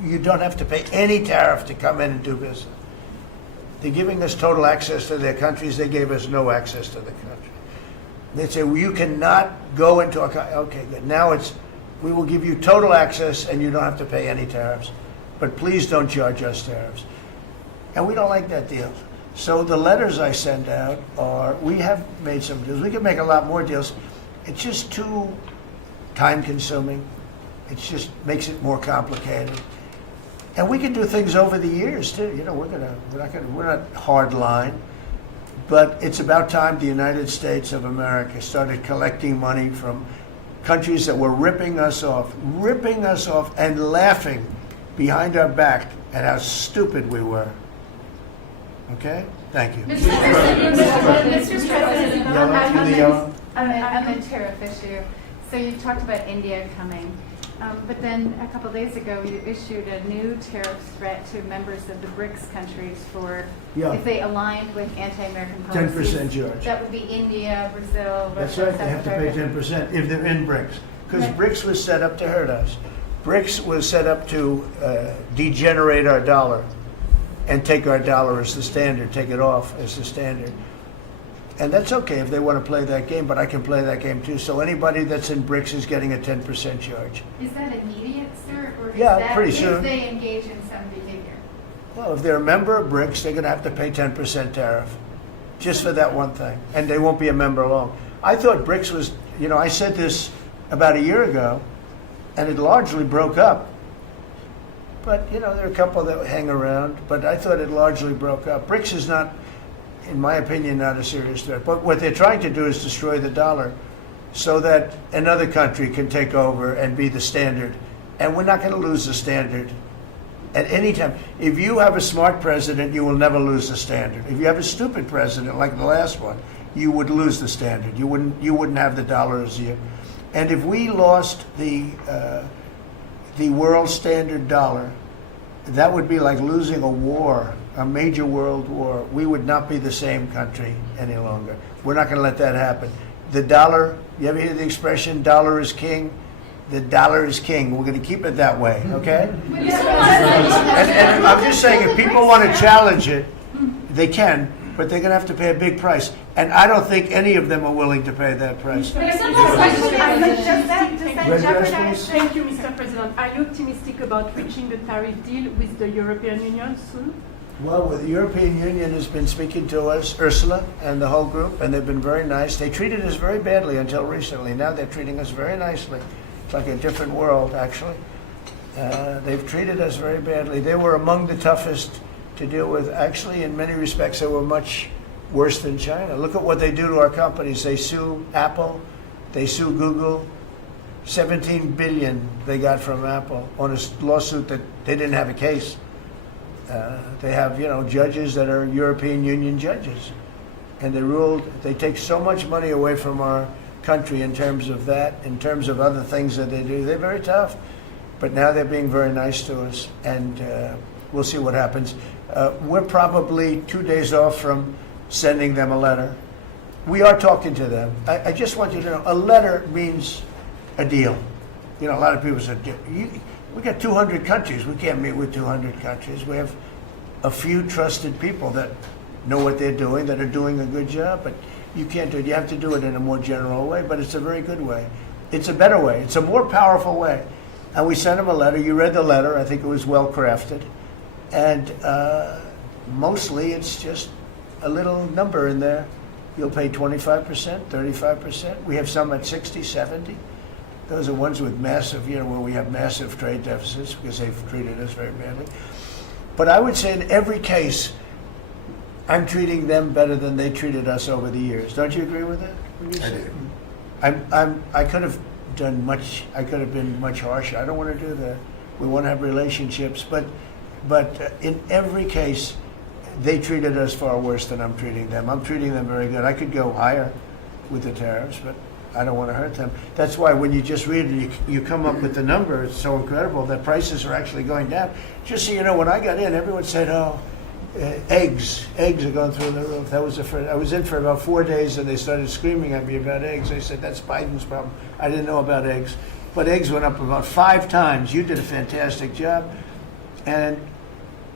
you don't have to pay any tariff to come in and do business. They're giving us total access to their countries. They gave us no access to the country. They say, well, you cannot go into our country. Okay, good. Now we will give you total access and you don't have to pay any tariffs. but please don't charge us tariffs. And we don't like that deal. So the letters I send out are, we have made some deals. We could make a lot more deals. It's just too time consuming. It just makes it more complicated. And we can do things over the years too. You know, we're not hard line. But it's about time the United States of America started collecting money from countries that were ripping us off and laughing behind our back at how stupid we were. Okay? Thank you. Mr. President, Yellow? on the tariff issue. So you talked about India coming, but then a couple days ago you issued a new tariff threat to members of the BRICS countries for Yeah. if they aligned with anti-American policies. 10% charge. That would be India, Brazil, That's Russia, right, they have to South pay Africa. 10% if they're in BRICS. Because Right. BRICS was set up to hurt us. BRICS was set up to degenerate our dollar and take our dollar as the standard, take it off as the standard. And that's okay if they want to play that game, but I can play that game too. So anybody that's in BRICS is getting a 10% charge. Is that immediate, sir, or is Yeah, that pretty if soon. they engage in some behavior? Well, if they're a member of BRICS, they're going to have to pay 10% tariff, just for that one thing, and they won't be a member long. I thought BRICS was, you know, I said this about a year ago, and it largely broke up. But, you know, there are a couple that hang around, but I thought it largely broke up. BRICS is not, in my opinion, not a serious threat. But what they're trying to do is destroy the dollar so that another country can take over and be the standard. And we're not going to lose the standard at any time. If you have a smart president, you will never lose the standard. If you have a stupid president like the last one, you would lose the standard. You wouldn't have the dollar as you. And if we lost the world standard dollar, that would be like losing a war, a major world war. We would not be the same country any longer. We're not going to let that happen. The dollar, you ever hear the expression, dollar is king? The dollar is king. We're going to keep it that way, okay? And I'm just saying, if people want to challenge it, they can, but they're going to have to pay a big price. And I don't think any of them are willing to pay that price. Does that Red dress, jeopardize? please. Thank you, Mr. President. Are you optimistic about reaching the tariff deal with the European Union soon? Well, the European Union has been speaking to us, Ursula and the whole group, and they've been very nice. They treated us very badly until recently. Now they're treating us very nicely. It's like a different world, actually. They've treated us very badly. They were among the toughest to deal with. Actually, in many respects, they were much worse than China. Look at what they do to our companies. They sue Apple. They sue Google. $17 billion they got from Apple on a lawsuit that they didn't have a case. They have, you know, judges that are European Union judges. And they ruled, they take so much money away from our country in terms of that, in terms of other things that they do. They're very tough. But now they're being very nice to us. And we'll see what happens. We're probably 2 days off from sending them a letter. We are talking to them. I just want you to know, a letter means a deal. You know, a lot of people said, we got 200 countries. We can't meet with 200 countries. We have a few trusted people that know what they're doing, that are doing a good job, but you can't do it. You have to do it in a more general way, but it's a very good way. It's a better way. It's a more powerful way. And we sent them a letter. You read the letter. I think it was well crafted. And mostly it's just a little number in there. You'll pay 25%, 35%. We have some at 60, 70. Those are ones with massive, you know, where we have massive trade deficits because they've treated us very badly. But I would say in every case, I'm treating them better than they treated us over the years. Don't you agree with that? I do. I could have done much. I could have been much harsher. I don't want to do that. We want to have relationships, but in every case, they treated us far worse than I'm treating them. I'm treating them very good. I could go higher with the tariffs, but I don't want to hurt them. That's why when you just read it, you come up with the number. It's so incredible that prices are actually going down. Just so you know, when I got in, everyone said, "Oh, eggs are going through the roof." That was the first. I was in for about 4 days, and they started screaming at me about eggs. They said, "That's Biden's problem." I didn't know about eggs, but eggs went up about 5 times. You did a fantastic job, and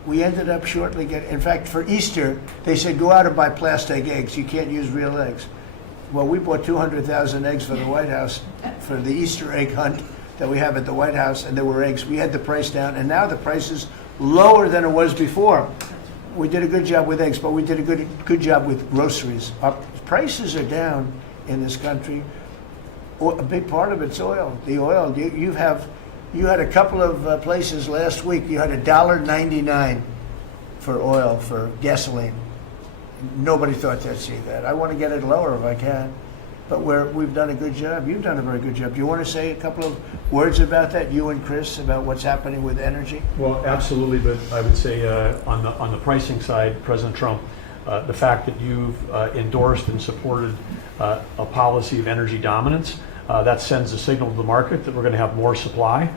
we ended up shortly getting. In fact, for Easter, they said, "Go out and buy plastic eggs. You can't use real eggs." Well, we bought 200,000 eggs for the White House for the Easter egg hunt. that we have at the White House, and there were eggs. We had the price down, and now the price is lower than it was before. We did a good job with eggs, but we did a good job with groceries. Our prices are down in this country. A big part of it's oil. The oil, you had a couple of places last week, you had $1.99 for oil, for gasoline. Nobody thought they'd see that. I want to get it lower if I can, but we've done a good job. You've done a very good job. Do you want to say a couple of words about that, you and Chris, about what's happening with energy? Well, absolutely, but I would say on the pricing side, President Trump, the fact that you've endorsed and supported a policy of energy dominance, that sends a signal to the market that we're going to have more supply.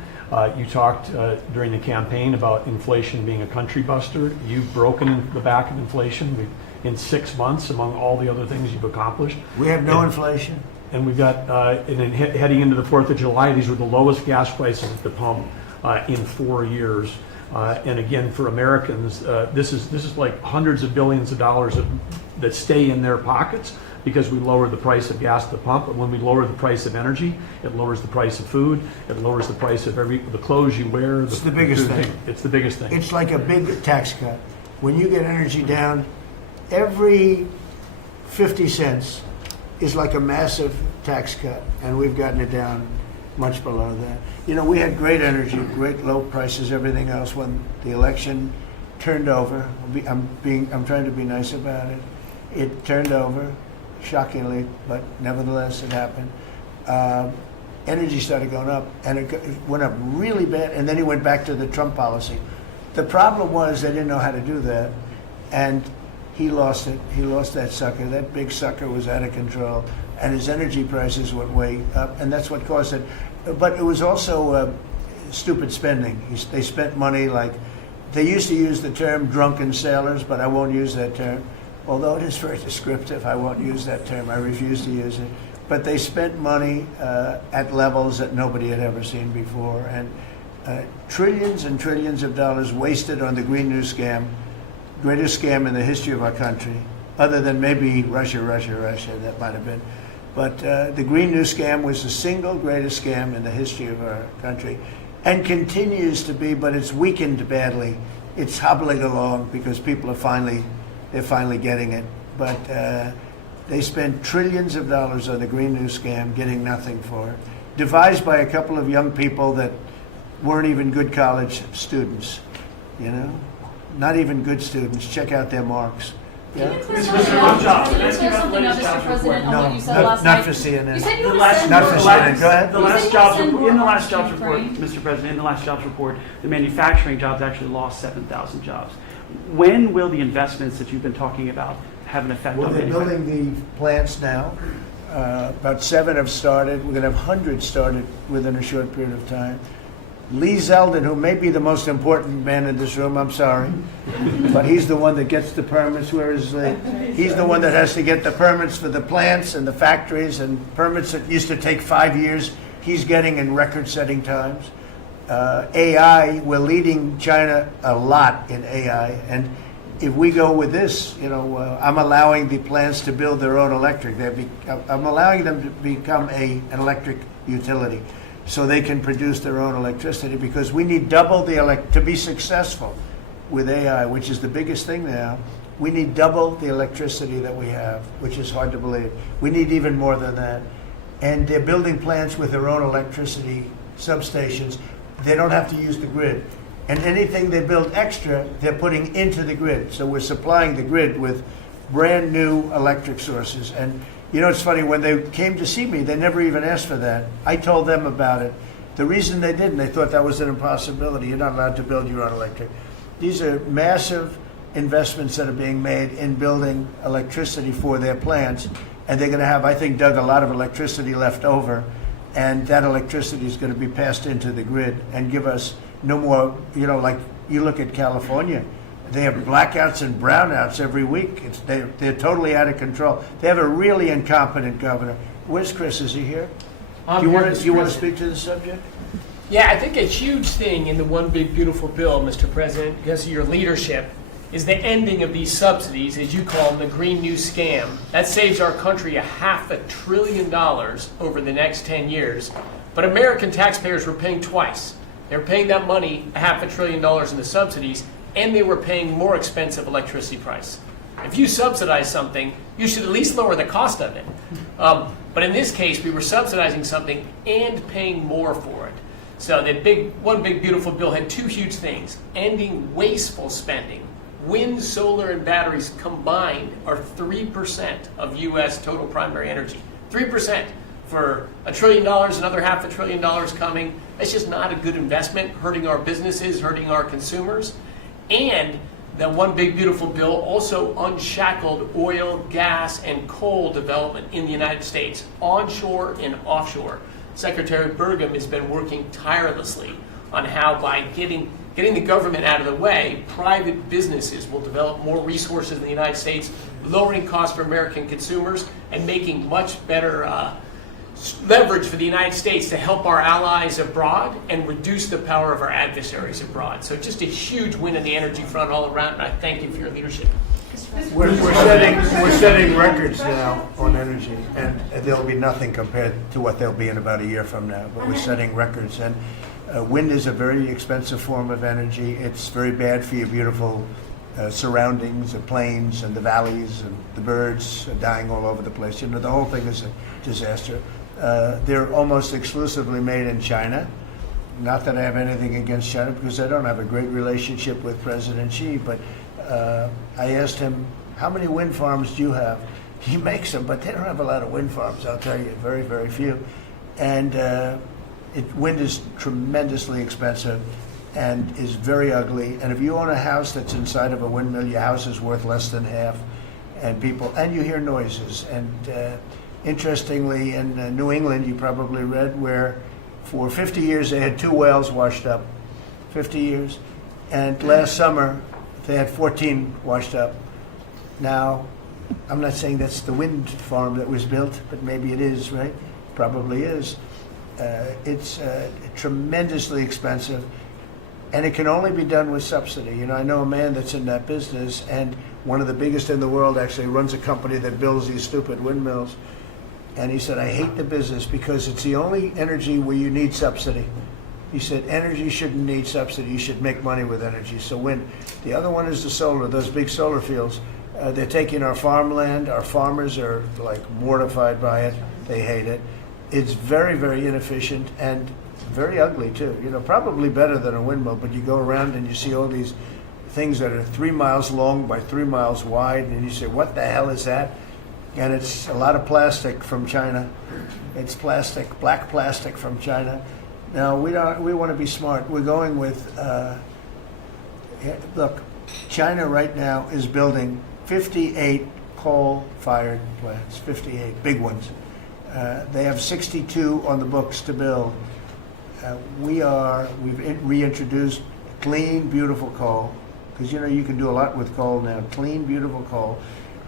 You talked during the campaign about inflation being a country buster. You've broken the back of inflation in 6 months, among all the other things you've accomplished. We have no inflation. And we've got, and then heading into the 4th of July, these were the lowest gas prices at the pump in 4 years. And again, for Americans, this is like hundreds of billions of dollars that stay in their pockets because we lower the price of gas at the pump. And when we lower the price of energy, it lowers the price of food. It lowers the price of the clothes you wear. It's the biggest thing. It's the biggest thing. It's like a big tax cut. When you get energy down, every 50 cents is like a massive tax cut, and we've gotten it down much below that. You know, we had great energy, great low prices, everything else. When the election turned over, I'm trying to be nice about it. It turned over, shockingly, but nevertheless it happened. Energy started going up, and it went up really bad, and then he went back to the Trump policy. The problem was they didn't know how to do that, and he lost it. He lost that sucker. That big sucker was out of control, and his energy prices went way up, and that's what caused it. But it was also stupid spending. They spent money like, they used to use the term drunken sailors, but I won't use that term. Although it is very descriptive, I won't use that term. I refuse to use it. But they spent money at levels that nobody had ever seen before, and trillions and trillions of dollars wasted on the Green New Scam, greatest scam in the history of our country, other than maybe Russia, that might have been. But the Green New Scam was the single greatest scam in the history of our country, and continues to be, but it's weakened badly. It's hobbling along because people are they're finally getting it. But they spent trillions of dollars on the Green New Scam, getting nothing for it. Devised by a couple of young people that weren't even good college students, you know? Not even good students. Check out their marks. Can you clear something up, Mr. President, on what you said last night? Not for CNN. You said you The were last, Not for the CNN. last- Go ahead. the You last said you jobs send report, more in the last arms to jobs report, Ukraine. Mr. President, in the last jobs report, the manufacturing jobs actually lost 7,000 jobs. When will the investments that you've been talking about have an effect Well, on they're manufacturing? building the plants now. About 7 have started. We're going to have hundreds started within a short period of time. Lee Zeldin, who may be the most important man in this room, I'm sorry, but he's the one that gets the permits, whereas he's the one that has to get the permits for the plants and the factories, and permits that used to take 5 years, he's getting in record-setting times. AI, we're leading China a lot in AI, and if we go with this, you know, I'm allowing the plants to build their own electric. I'm allowing them to become an electric utility, so they can produce their own electricity, because we need double to be successful with AI, which is the biggest thing now. We need double the electricity that we have, which is hard to believe. We need even more than that. And they're building plants with their own electricity substations. They don't have to use the grid. And anything they build extra, they're putting into the grid. So we're supplying the grid with brand new electric sources. And you know, it's funny, when they came to see me, they never even asked for that. I told them about it. The reason they didn't, they thought that was an impossibility. You're not allowed to build your own electric. These are massive investments that are being made in building electricity for their plants. And they're going to have, I think, Doug, a lot of electricity left over. And that electricity is going to be passed into the grid and give us no more, you know, like you look at California. They have blackouts and brownouts every week. They're totally out of control. They have a really incompetent governor. Where's Chris? Is he here? Do you want to speak to the subject? Yeah, I think a huge thing in the One Big Beautiful Bill, Mr. President, because of your leadership, is the ending of these subsidies, as you call them, the Green New Scam. That saves our country $500 billion over the next 10 years. But American taxpayers were paying twice. They were paying that money, $500 billion in the subsidies, and they were paying more expensive electricity price. If you subsidize something, you should at least lower the cost of it. But in this case, we were subsidizing something and paying more for it. So the one big beautiful bill had two huge things: ending wasteful spending. Wind, solar, and batteries combined are 3% of U.S. total primary energy. 3%. For $1 trillion, another $500 billion coming. It's just not a good investment, hurting our businesses, hurting our consumers. And that one big beautiful bill also unshackled oil, gas, and coal development in the United States, onshore and offshore. Secretary Burgum has been working tirelessly on how, by getting the government out of the way, private businesses will develop more resources in the United States, lowering costs for American consumers and making much better leverage for the United States to help our allies abroad and reduce the power of our adversaries abroad. So just a huge win on the energy front all around, and I thank you for your leadership. We're setting records now on energy, and there'll be nothing compared to what they'll be in about a year from now, but we're setting records. And wind is a very expensive form of energy. It's very bad for your beautiful surroundings, the plains and the valleys, and the birds are dying all over the place. You know, the whole thing is a disaster. They're almost exclusively made in China. Not that I have anything against China, because I don't have a great relationship with President Xi, but I asked him, how many wind farms do you have? He makes them, but they don't have a lot of wind farms, I'll tell you, very, very few. And wind is tremendously expensive and is very ugly. And if you own a house that's inside of a windmill, your house is worth less than half. And you hear noises. And interestingly, in New England, you probably read, where for 50 years they had 2 wells washed up. 50 years. And last summer, they had 14 washed up. Now, I'm not saying that's the wind farm that was built, but maybe it is, right? Probably is. It's tremendously expensive, and it can only be done with subsidy. You know, I know a man that's in that business, and one of the biggest in the world actually runs a company that builds these stupid windmills. And he said, I hate the business because it's the only energy where you need subsidy. He said, energy shouldn't need subsidy. You should make money with energy. So wind. The other one is the solar, those big solar fields. They're taking our farmland. Our farmers are like mortified by it. They hate it. It's very, very inefficient and very ugly too. You know, probably better than a windmill, but you go around and you see all these things that are 3 miles long by 3 miles wide, and you say, what the hell is that? And it's a lot of plastic from China. It's plastic, black plastic from China. Now, we want to be smart. We're going with, look, China right now is building 58 coal-fired plants, 58 big ones. They have 62 on the books to build. We've reintroduced clean, beautiful coal, because you know you can do a lot with coal now. Clean, beautiful coal,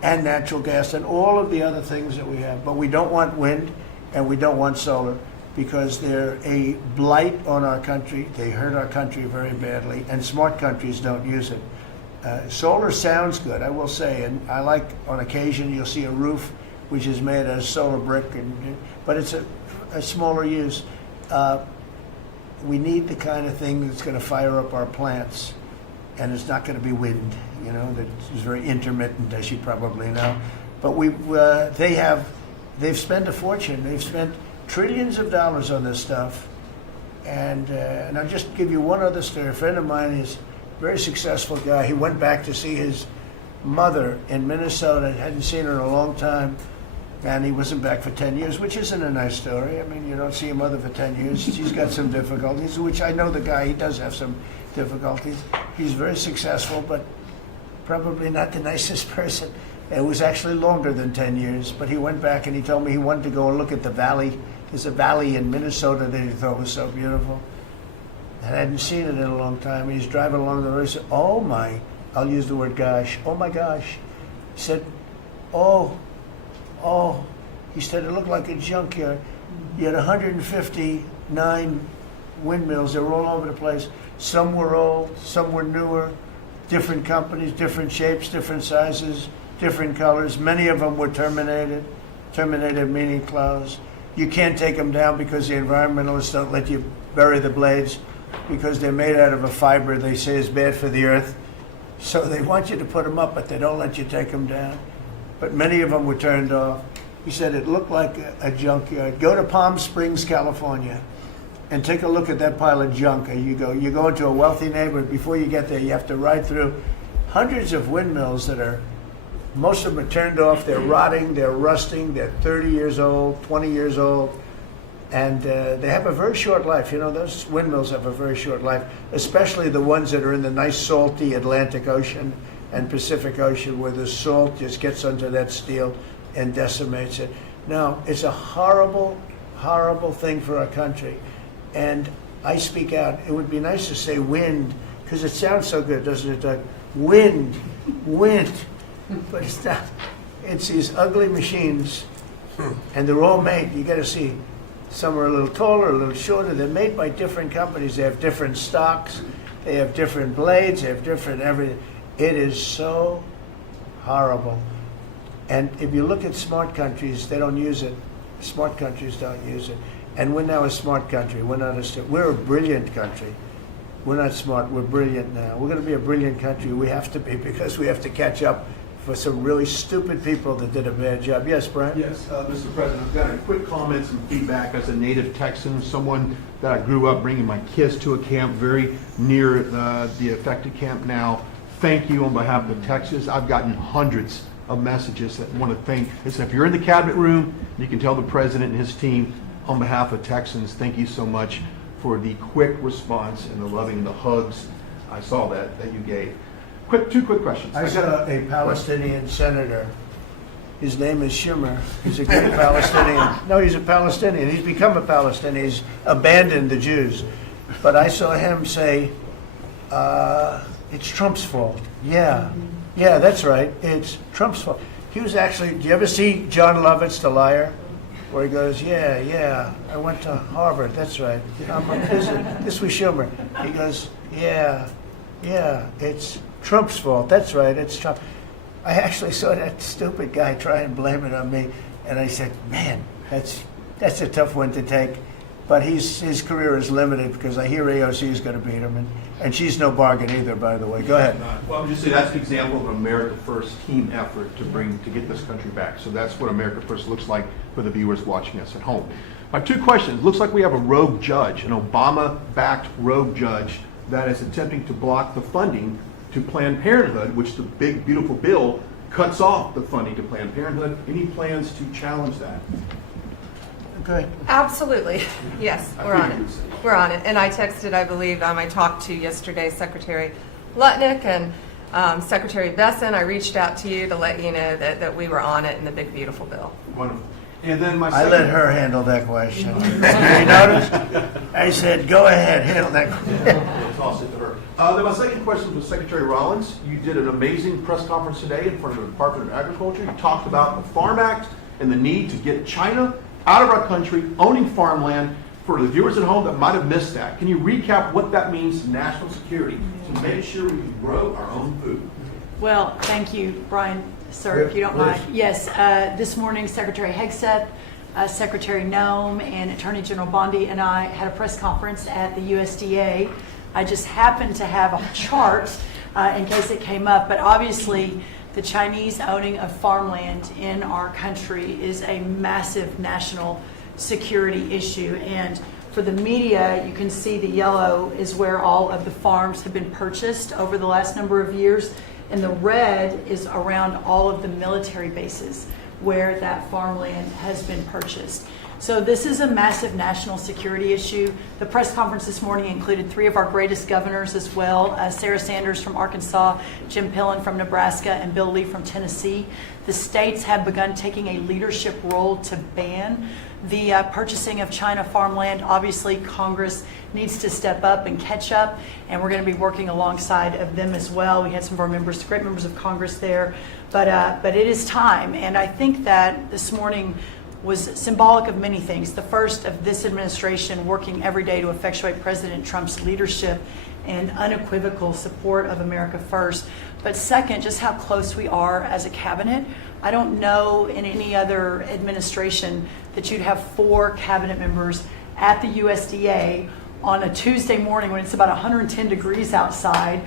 and natural gas, and all of the other things that we have. But we don't want wind, and we don't want solar, because they're a blight on our country. They hurt our country very badly, and smart countries don't use it. Solar sounds good, I will say, and I like, on occasion, you'll see a roof which is made out of solar brick, but it's a smaller use. We need the kind of thing that's going to fire up our plants, and it's not going to be wind, you know, that is very intermittent, as you probably know. But they've spent a fortune. They've spent trillions of dollars on this stuff. And I'll just give you one other story. A friend of mine is a very successful guy. He went back to see his mother in Minnesota, hadn't seen her in a long time, and he wasn't back for 10 years, which isn't a nice story. I mean, you don't see your mother for 10 years. She's got some difficulties, which I know the guy, he does have some difficulties. He's very successful, but probably not the nicest person. It was actually longer than 10 years, but he went back and he told me he wanted to go and look at the valley. There's a valley in Minnesota that he thought was so beautiful. And I hadn't seen it in a long time. He's driving along the road. He said, oh my, I'll use the word gosh, oh my gosh. He said, oh. He said, it looked like a junkyard. You had 159 windmills. They were all over the place. Some were old, some were newer, different companies, different shapes, different sizes, different colors. Many of them were terminated meaning closed. You can't take them down because the environmentalists don't let you bury the blades because they're made out of a fiber they say is bad for the earth. So they want you to put them up, but they don't let you take them down. But many of them were turned off. He said it looked like a junkyard. Go to Palm Springs, California, and take a look at that pile of junk. You go into a wealthy neighborhood. Before you get there, you have to ride through hundreds of windmills that are, most of them are turned off. They're rotting, they're rusting, they're 30 years old, 20 years old. And they have a very short life. You know, those windmills have a very short life, especially the ones that are in the nice salty Atlantic Ocean and Pacific Ocean where the salt just gets under that steel and decimates it. Now, it's a horrible, horrible thing for our country. And I speak out. It would be nice to say wind, because it sounds so good, doesn't it, Doug? Wind, wind. But it's not. It's these ugly machines, and they're all made, you got to see, some are a little taller, a little shorter. They're made by different companies. They have different stocks. They have different blades. They have different everything. It is so horrible. And if you look at smart countries, they don't use it. Smart countries don't use it. And we're now a smart country. We're a brilliant country. We're not smart. We're brilliant now. We're going to be a brilliant country. We have to be, because we have to catch up for some really stupid people that did a bad job. Yes, Brian? Yes, Mr. President, I've got a quick comment and feedback as a native Texan, someone that I grew up bringing my kids to a camp very near the affected camp now. Thank you on behalf of Texas. I've gotten hundreds of messages that want to thank. Listen, if you're in the cabinet room, you can tell the president and his team, on behalf of Texans, thank you so much for the quick response and the loving, the hugs. I saw that you gave. Two quick questions. I saw a Palestinian senator. His name is Schumer. He's a great Palestinian. No, he's a Palestinian. He's become a Palestinian. He's abandoned the Jews. But I saw him say, it's Trump's fault. Yeah, that's right. It's Trump's fault. He was actually, do you ever see John Lovett's The Liar? Where he goes, yeah, I went to Harvard. That's right. This was Schumer. He goes, yeah, it's Trump's fault. That's right, it's Trump. I actually saw that stupid guy try and blame it on me, and I said, man, that's a tough one to take. But his career is limited because I hear AOC is going to beat him, and she's no bargain either, by the way. Go ahead. Well, I'm just saying that's an example of an America First team effort to get this country back. So that's what America First looks like for the viewers watching us at home. My two questions. Looks like we have a rogue judge, an Obama-backed rogue judge that is attempting to block the funding to Planned Parenthood, which the big, beautiful bill cuts off the funding to Planned Parenthood. Any plans to challenge that? Okay. Absolutely. Yes, we're on it. We're on it. And I texted, I believe, I talked to yesterday Secretary Lutnick and Secretary Besson. I reached out to you to let you know that we were on it in the big, beautiful bill. Wonderful. And then my I let her handle that question. You notice? I said, go ahead, handle that question. I'll toss it to her. Then my second question was Secretary Rollins. You did an amazing press conference today in front of the Department of Agriculture. You talked about the Farm Act and the need to get China out of our country, owning farmland. For the viewers at home that might have missed that, can you recap what that means to national security to make sure we can grow our own food? Well, thank you, Brian, sir, if you don't mind. Yes, this morning Secretary Hegseth, Secretary Noem, and Attorney General Bondi and I had a press conference at the USDA. I just happened to have a chart in case it came up, but obviously the Chinese owning of farmland in our country is a massive national security issue. And for the media, you can see the yellow is where all of the farms have been purchased over the last number of years. And the red is around all of the military bases where that farmland has been purchased. So this is a massive national security issue. The press conference this morning included 3 of our greatest governors as well, Sarah Sanders from Arkansas, Jim Pillen from Nebraska, and Bill Lee from Tennessee. The states have begun taking a leadership role to ban the purchasing of China farmland. Obviously, Congress needs to step up and catch up, and we're going to be working alongside of them as well. We had some of our members, great members of Congress there, but it is time. And I think that this morning was symbolic of many things. The first of this administration working every day to effectuate President Trump's leadership and unequivocal support of America First. But second, just how close we are as a cabinet. I don't know in any other administration that you'd have 4 cabinet members at the USDA on a Tuesday morning when it's about 110 degrees outside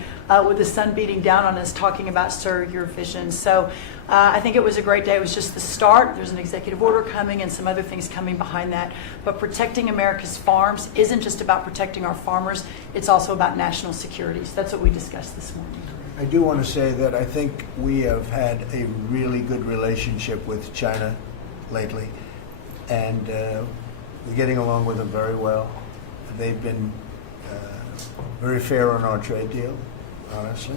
with the sun beating down on us talking about Sir, Your Vision. So I think it was a great day. It was just the start. There's an executive order coming and some other things coming behind that. But protecting America's farms isn't just about protecting our farmers. It's also about national security. So that's what we discussed this morning. I do want to say that I think we have had a really good relationship with China lately, and we're getting along with them very well. They've been very fair on our trade deal, honestly,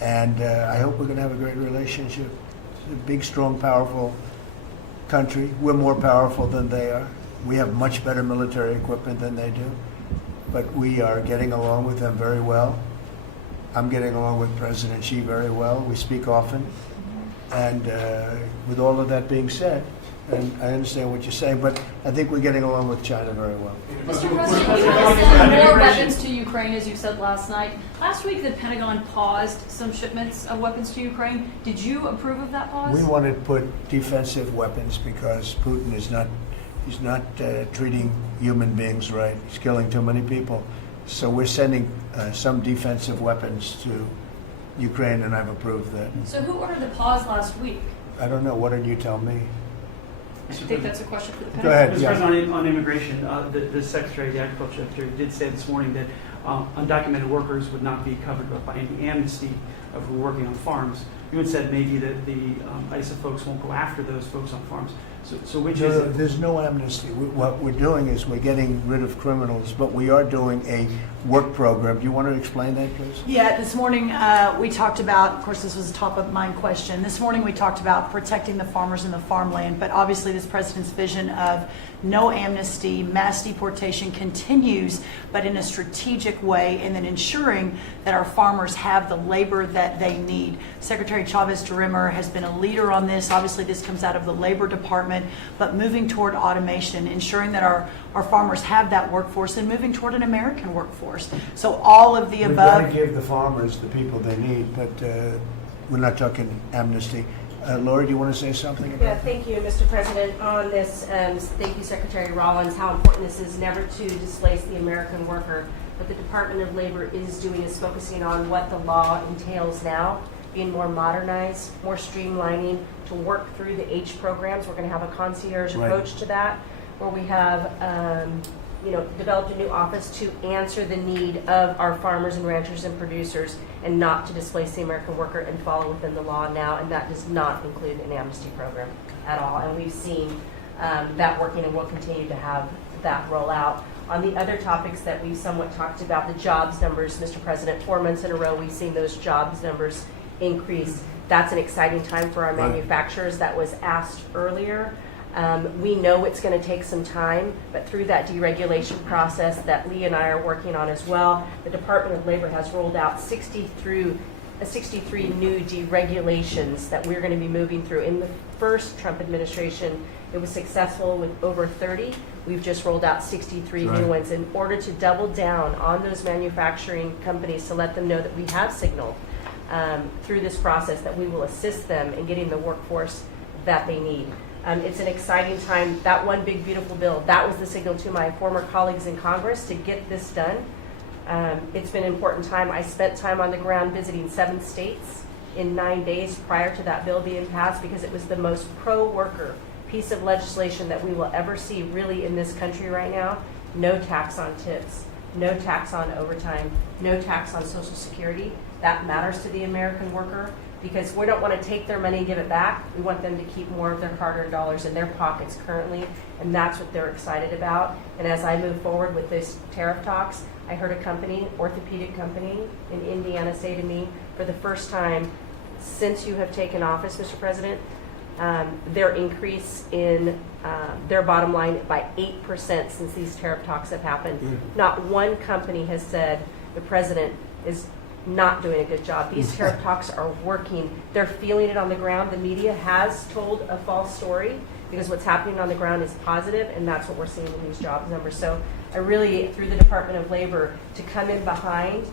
and I hope we're going to have a great relationship. It's a big, strong, powerful country. We're more powerful than they are. We have much better military equipment than they do, but we are getting along with them very well. I'm getting along with President Xi very well. We speak often. And with all of that being said, and I understand what you're saying, but I think we're getting along with China very well. Mr. President, you want to send more weapons to Ukraine, as you said last night. Last week, the Pentagon paused some shipments of weapons to Ukraine. Did you approve of that pause? We want to put defensive weapons because Putin is not, he's not treating human beings right. He's killing too many people. So we're sending some defensive weapons to Ukraine, and I've approved that. So who ordered the pause last week? I don't know. What did you tell me? I think that's a question for the Go Pentagon. ahead. Mr. Yeah. President, on immigration, the Secretary of the Agriculture did say this morning that undocumented workers would not be covered by any amnesty of who are working on farms. You had said maybe that the ISA folks won't go after those folks on farms. So which is it? There's no amnesty. What we're doing is we're getting rid of criminals, but we are doing a work program. Do you want to explain that, please? Yeah, this morning we talked about, of course, this was a top of mind question. This morning we talked about protecting the farmers and the farmland, but obviously this president's vision of no amnesty, mass deportation continues, but in a strategic way, and then ensuring that our farmers have the labor that they need. Secretary Chavez-DeRimmer has been a leader on this. Obviously this comes out of the Labor Department, but moving toward automation, ensuring that our farmers have that workforce, and moving toward an American workforce. So all of the We've got above. to give the farmers the people they need, but we're not talking amnesty. Lori, do you want to say something about Yeah, thank you, Mr. President. On this, thank you, Secretary Rollins, how important this is never to displace the American worker. What the Department of Labor is doing is focusing on what the law entails now, being more modernized, more streamlining, to work through the H programs. We're going to have a concierge approach to that, where we have developed a new office to answer the need of our farmers and ranchers and producers, and not to displace the American worker, and follow within the law now. And that does not include an amnesty program at all. And we've seen that working, and we'll continue to have that roll out. On the other topics that we've somewhat talked about, the jobs numbers, Mr. President, 4 months in a row we've seen those jobs numbers increase. That's an exciting time for our manufacturers. That was asked earlier. We know it's going to take some time, but through that deregulation process that Lee and I are working on as well, the Department of Labor has rolled out 63 new deregulations that we're going to be moving through. In the first Trump administration, it was successful with over 30. We've just rolled out 63 new ones in order to double down on those manufacturing companies, to let them know that we have signaled through this process that we will assist them in getting the workforce that they need. It's an exciting time. That one big beautiful bill, that was the signal to my former colleagues in Congress to get this done. It's been an important time. I spent time on the ground visiting 7 states in 9 days prior to that bill being passed, because it was the most pro-worker piece of legislation that we will ever see really in this country right now. No tax on tips, no tax on overtime, no tax on Social Security. That matters to the American worker, because we don't want to take their money and give it back. We want them to keep more of their hard-earned dollars in their pockets currently, and that's what they're excited about. And as I move forward with this tariff talks, I heard a company, orthopedic company in Indiana, say to me, for the first time since you have taken office, Mr. President, their increase in their bottom line by 8% since these tariff talks have happened. Not one company has said the president is not doing a good job. These tariff talks are working. They're feeling it on the ground. The media has told a false story, because what's happening on the ground is positive, and that's what we're seeing in these jobs numbers. So I really, through the Department of Labor, to come in behind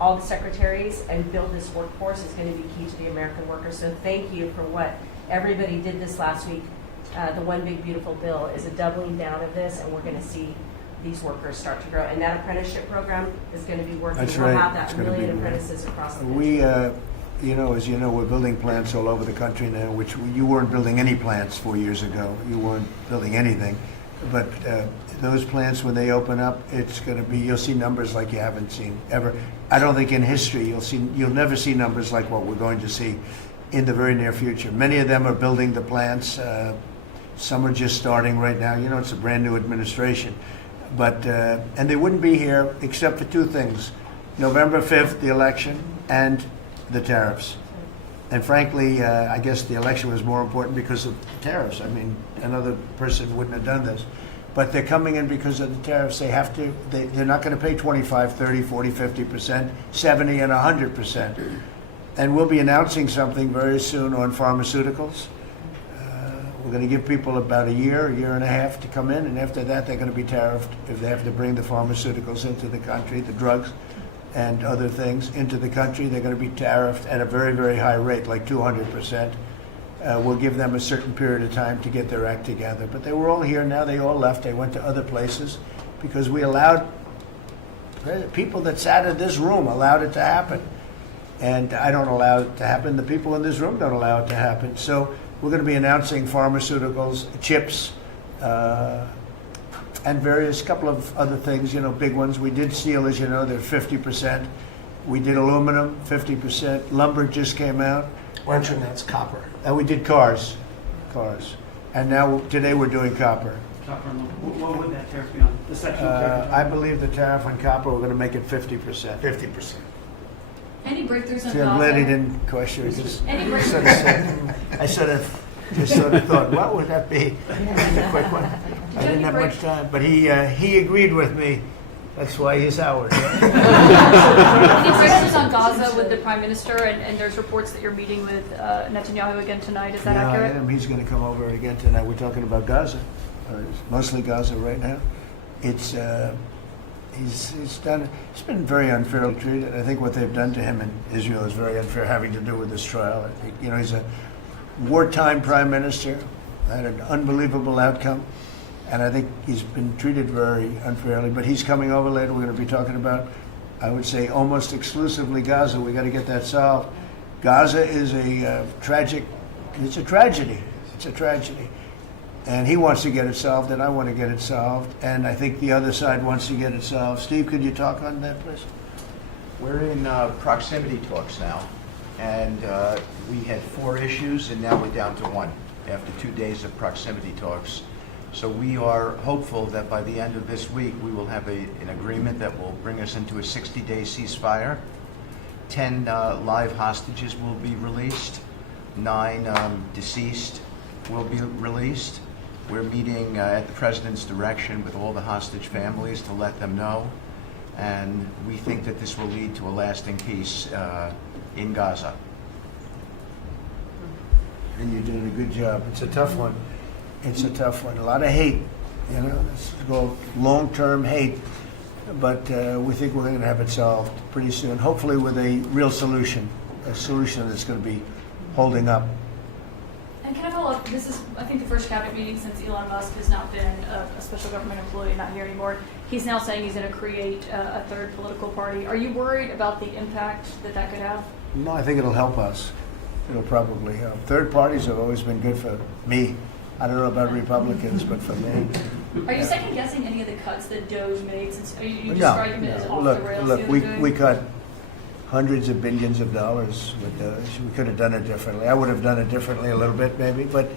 all the secretaries and build this workforce is going to be key to the American worker. So thank you for what everybody did this last week. The One Big Beautiful Bill is a doubling down of this, and we're going to see these workers start to grow. And that apprenticeship program is going to be working. That's we'll right. have that It's gonna be million great. apprentices across the country. We, as you know, we're building plants all over the country now, which you weren't building any plants 4 years ago. You weren't building anything. But those plants, when they open up, it's going to be, you'll see numbers like you haven't seen ever. I don't think in history you'll never see numbers like what we're going to see in the very near future. Many of them are building the plants. Some are just starting right now. You know, it's a brand new administration. But, and they wouldn't be here except for two things. November 5th, the election, and the tariffs. And frankly, I guess the election was more important because of the tariffs. I mean, another person wouldn't have done this. But they're coming in because of the tariffs. They have to, they're not going to pay 25, 30, 40, 50%, 70, and 100%. And we'll be announcing something very soon on pharmaceuticals. We're going to give people about a year and a half to come in, and after that they're going to be tariffed if they have to bring the pharmaceuticals into the country, the drugs and other things into the country. They're going to be tariffed at a very, very high rate, like 200%. We'll give them a certain period of time to get their act together. But they were all here, now they all left. They went to other places because we allowed, people that sat in this room allowed it to happen. And I don't allow it to happen. The people in this room don't allow it to happen. So we're going to be announcing pharmaceuticals, chips, and various couple of other things, you know, big ones. We did steel, as you know, they're 50%. We did aluminum, 50%. Lumber just came out. Why don't you announce copper? And we did cars. And now, today we're doing copper. Copper and aluminum. What would that tariff be on? The section of tariff? I believe the tariff on copper, we're going to make it 50%. 50%. Any breakthroughs on See, I'm glad he Gaza? didn't question it. Any I sort of thought, what would that be? A quick one. I didn't have much time, but he agreed with me. That's why he's Howard. Any breakthroughs on Gaza with the Prime Minister, and there's reports that you're meeting with Netanyahu again tonight. Is that Yeah, accurate? I am. He's going to come over again tonight. We're talking about Gaza, mostly Gaza right now. It's he's been very unfairly treated. I think what they've done to him in Israel is very unfair, having to do with this trial. I think, you know, he's a wartime prime minister, had an unbelievable outcome, and I think he's been treated very unfairly. But he's coming over later. We're going to be talking about, I would say, almost exclusively Gaza. We got to get that solved. Gaza is a tragic. It's a tragedy. It's a tragedy. And he wants to get it solved, and I want to get it solved, and I think the other side wants to get it solved. Steve, could you talk on that, please? We're in proximity talks now, and we had 4 issues, and now we're down to 1 after 2 days of proximity talks. So we are hopeful that by the end of this week, we will have an agreement that will bring us into a 60-day ceasefire. 10 live hostages will be released. 9 deceased will be released. We're meeting at the President's direction with all the hostage families to let them know. And we think that this will lead to a lasting peace in Gaza. And you're doing a good job. It's a tough one. It's a tough one. A lot of hate, you know, it's called long-term hate. But we think we're going to have it solved pretty soon, hopefully with a real solution, a solution that's going to be holding up. And can I follow up? This is, I think, the first cabinet meeting since Elon Musk has not been a special government employee, not here anymore. He's now saying he's going to create a third political party. Are you worried about the impact that could have? No, I think it'll help us. It'll probably help. Third parties have always been good for me. I don't know about Republicans, but for me. Are you second guessing any of the cuts that Doge made? Since you described it as off the rails. Look, we cut hundreds of billions of dollars with Doge. We could have done it differently. I would have done it differently a little bit, maybe, but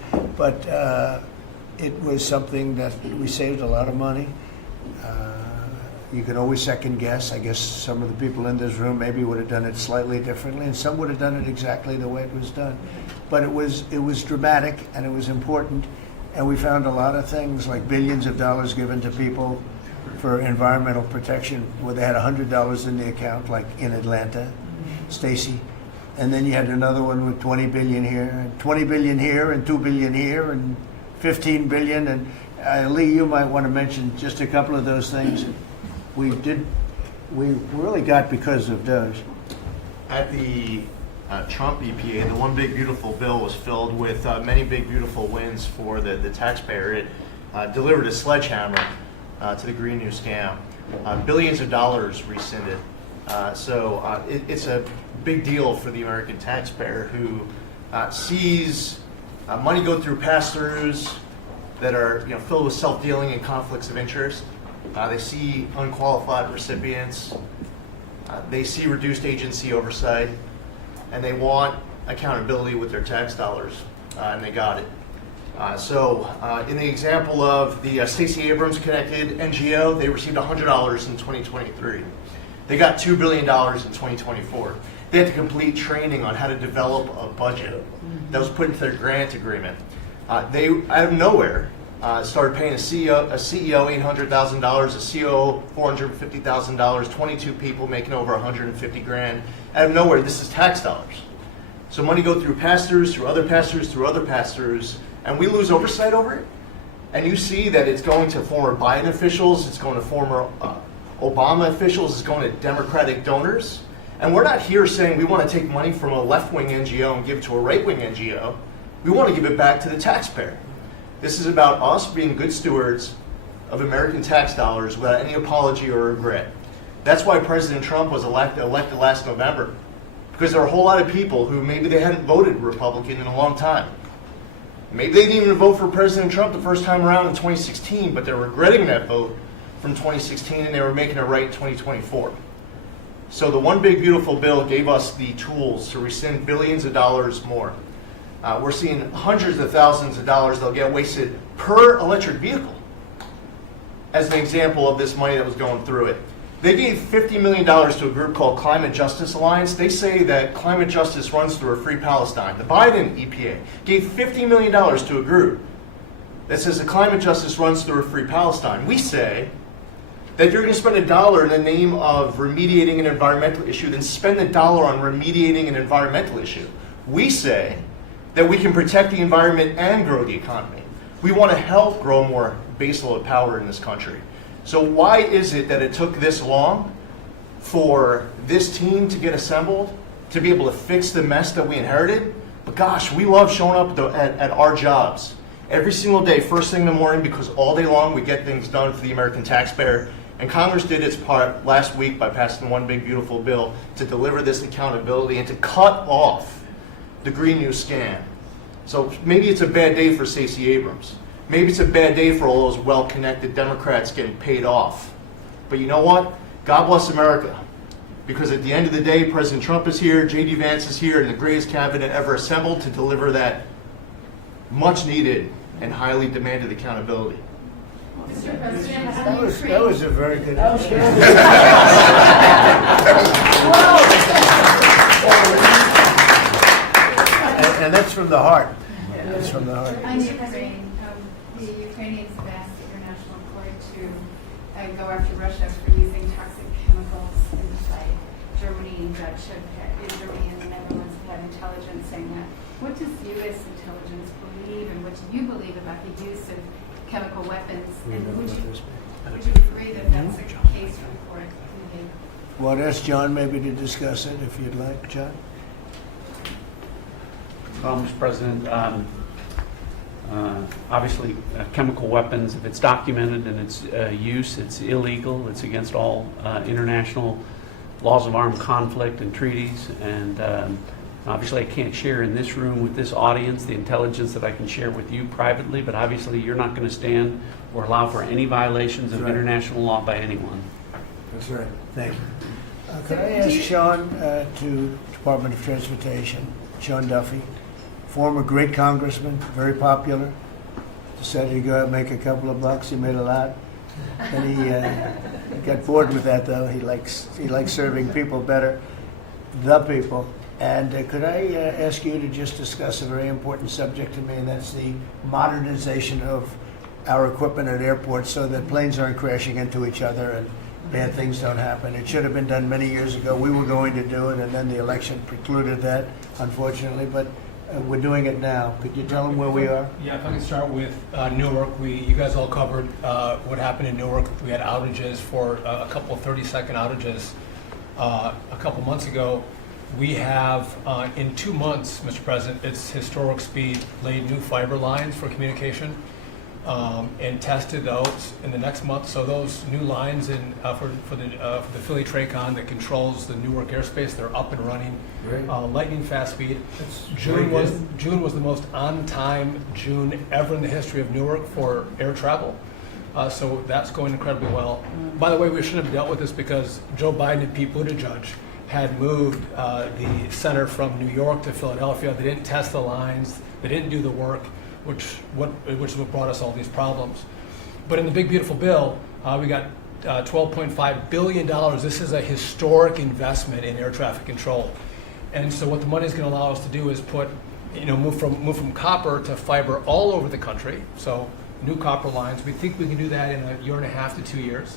it was something that we saved a lot of money. You can always second guess. I guess some of the people in this room maybe would have done it slightly differently, and some would have done it exactly the way it was done. But it was dramatic, and it was important, and we found a lot of things like billions of dollars given to people for environmental protection, where they had $100 in the account, like in Atlanta, Stacy, and then you had another one with 20 billion here, and 20 billion here, and 2 billion here, and 15 billion, and Lee, you might want to mention just a couple of those things. We really got because of DOGE. At the Trump EPA, the one big beautiful bill was filled with many big beautiful wins for the taxpayer. It delivered a sledgehammer to the Green New scam. Billions of dollars rescinded. So it's a big deal for the American taxpayer who sees money go through pass-throughs that are filled with self-dealing and conflicts of interest. They see unqualified recipients. They see reduced agency oversight, and they want accountability with their tax dollars, and they got it. So in the example of the Stacey Abrams connected NGO, they received $100 in 2023. They got $2 billion in 2024. They had to complete training on how to develop a budget that was put into their grant agreement. They, out of nowhere, started paying a CEO $800,000, a COO $450,000, 22 people making over 150 grand. Out of nowhere, this is tax dollars. So money go through pass-throughs, through other pass-throughs, through other pass-throughs, and we lose oversight over it. And you see that it's going to former Biden officials, it's going to former Obama officials, it's going to Democratic donors. And we're not here saying we want to take money from a left-wing NGO and give it to a right-wing NGO. We want to give it back to the taxpayer. This is about us being good stewards of American tax dollars without any apology or regret. That's why President Trump was elected last November. Because there are a whole lot of people who maybe they hadn't voted Republican in a long time. Maybe they didn't even vote for President Trump the first time around in 2016, but they're regretting that vote from 2016 and they were making it right in 2024. So the One Big Beautiful Bill gave us the tools to rescind billions of dollars more. We're seeing hundreds of thousands of dollars that'll get wasted per electric vehicle as an example of this money that was going through it. They gave $50 million to a group called Climate Justice Alliance. They say that climate justice runs through a free Palestine. The Biden EPA gave $50 million to a group that says that climate justice runs through a free Palestine. We say that if you're going to spend $1 in the name of remediating an environmental issue, then spend $1 on remediating an environmental issue. We say that we can protect the environment and grow the economy. We want to help grow more baseload power in this country. So why is it that it took this long for this team to get assembled, to be able to fix the mess that we inherited? But gosh, we love showing up at our jobs every single day, first thing in the morning, because all day long we get things done for the American taxpayer. And Congress did its part last week by passing One Big Beautiful Bill to deliver this accountability and to cut off the Green New scam. So maybe it's a bad day for Stacey Abrams. Maybe it's a bad day for all those well-connected Democrats getting paid off. But you know what? God bless America. Because at the end of the day, President Trump is here, J.D. Vance is here, and the greatest cabinet ever assembled to deliver that much-needed and highly demanded accountability. Mr. President, That was a very good answer. And that's from the heart. That's from the heart. On Ukraine, the Ukrainians have asked the International Court to go after Russia for using toxic chemicals in the fight. Germany and Germany and the Netherlands have had intelligence saying that. What does U.S. intelligence believe, and what do you believe about the use of chemical weapons? And would you agree that that's a case for the court? Well, ask John maybe to discuss it if you'd like, John. Well, Mr. President, obviously chemical weapons, if it's documented and its use, it's illegal. It's against all international laws of armed conflict and treaties. And obviously I can't share in this room with this audience the intelligence that I can share with you privately, but obviously you're not going to stand or allow for any violations of international law by anyone. That's right. Thank you. Could I ask Sean to Department of Transportation, Sean Duffy, former great congressman, very popular, decided to go out and make a couple of bucks. He made a lot. And he got bored with that, though. He likes serving people better, the people. And could I ask you to just discuss a very important subject to me, and that's the modernization of our equipment at airports so that planes aren't crashing into each other and bad things don't happen. It should have been done many years ago. We were going to do it, and then the election precluded that, unfortunately. But we're doing it now. Could you tell them where we are? Yeah, if I can start with Newark. You guys all covered what happened in Newark. We had outages for a couple of 30-second outages a couple months ago. We have, in 2 months, Mr. President, it's historic speed, laid new fiber lines for communication and tested those in the next month. So those new lines for the Philly Tracon that controls the Newark airspace, they're up and running. Lightning fast speed. June was the most on-time June ever in the history of Newark for air travel. So that's going incredibly well. By the way, we shouldn't have dealt with this because Joe Biden and Pete Buttigieg had moved the center from New York to Philadelphia. They didn't test the lines. They didn't do the work, which is what brought us all these problems. But in the big beautiful bill, we got $12.5 billion. This is a historic investment in air traffic control. And so what the money is going to allow us to do is move from copper to fiber all over the country. So new copper lines. We think we can do that in 1.5 to 2 years.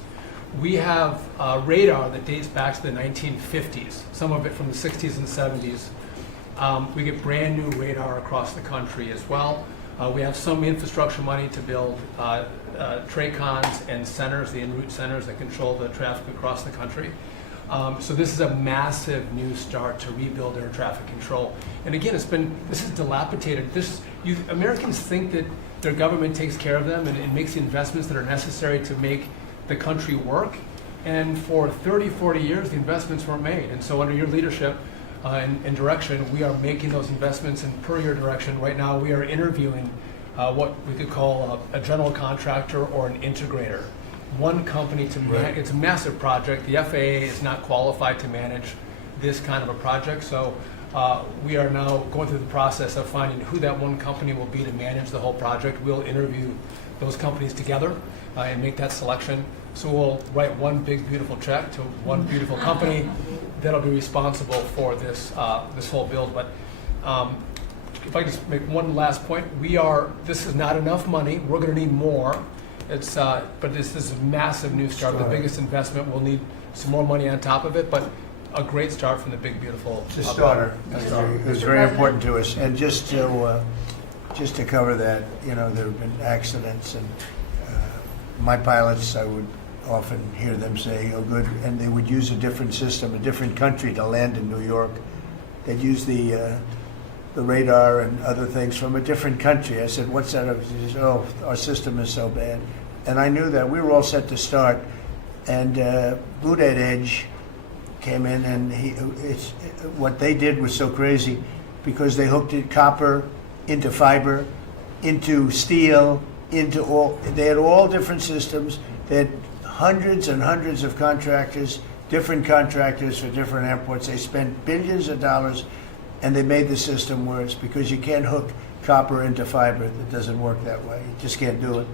We have radar that dates back to the 1950s, some of it from the 60s and 70s. We get brand new radar across the country as well. We have some infrastructure money to build TRACONs and centers, the en route centers that control the traffic across the country. So this is a massive new start to rebuild air traffic control. And again, this is dilapidated. Americans think that their government takes care of them and makes the investments that are necessary to make the country work. And for 30, 40 years, the investments weren't made. And so under your leadership and direction, we are making those investments. And per your direction, right now we are interviewing what we could call a general contractor or an integrator. One company to manage. It's a massive project. The FAA is not qualified to manage this kind of a project. So we are now going through the process of finding who that one company will be to manage the whole project. We'll interview those companies together and make that selection. So we'll write one big beautiful check to one beautiful company that'll be responsible for this whole build. But if I just make one last point, this is not enough money. We're going to need more. But this is a massive new start. The biggest investment. We'll need some more money on top of it, but a great start from the big beautiful. It's a starter. It was very important to us. And just to cover that, there have been accidents, and my pilots, I would often hear them say, "Oh, good," and they would use a different system, a different country to land in New York. They'd use the radar and other things from a different country. I said, "What's that?" He said, "Oh, our system is so bad." And I knew that. We were all set to start. And Buttigieg Edge came in, and what they did was so crazy because they hooked it copper into fiber, into steel, they had all different systems. They had hundreds and hundreds of contractors, different contractors for different airports. They spent billions of dollars, and they made the system worse because you can't hook copper into fiber. It doesn't work that way. You just can't do it.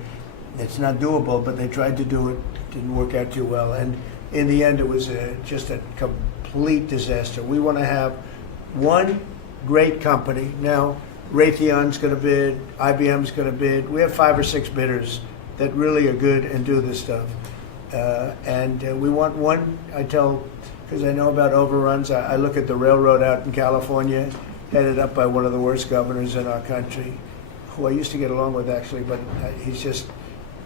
It's not doable, but they tried to do it. It didn't work out too well. And in the end, it was just a complete disaster. We want to have one great company. Now, Raytheon's going to bid, IBM's going to bid. We have 5 or 6 bidders that really are good and do this stuff. And we want one, I tell, because I know about overruns. I look at the railroad out in California, headed up by one of the worst governors in our country, who I used to get along with actually, but he's just,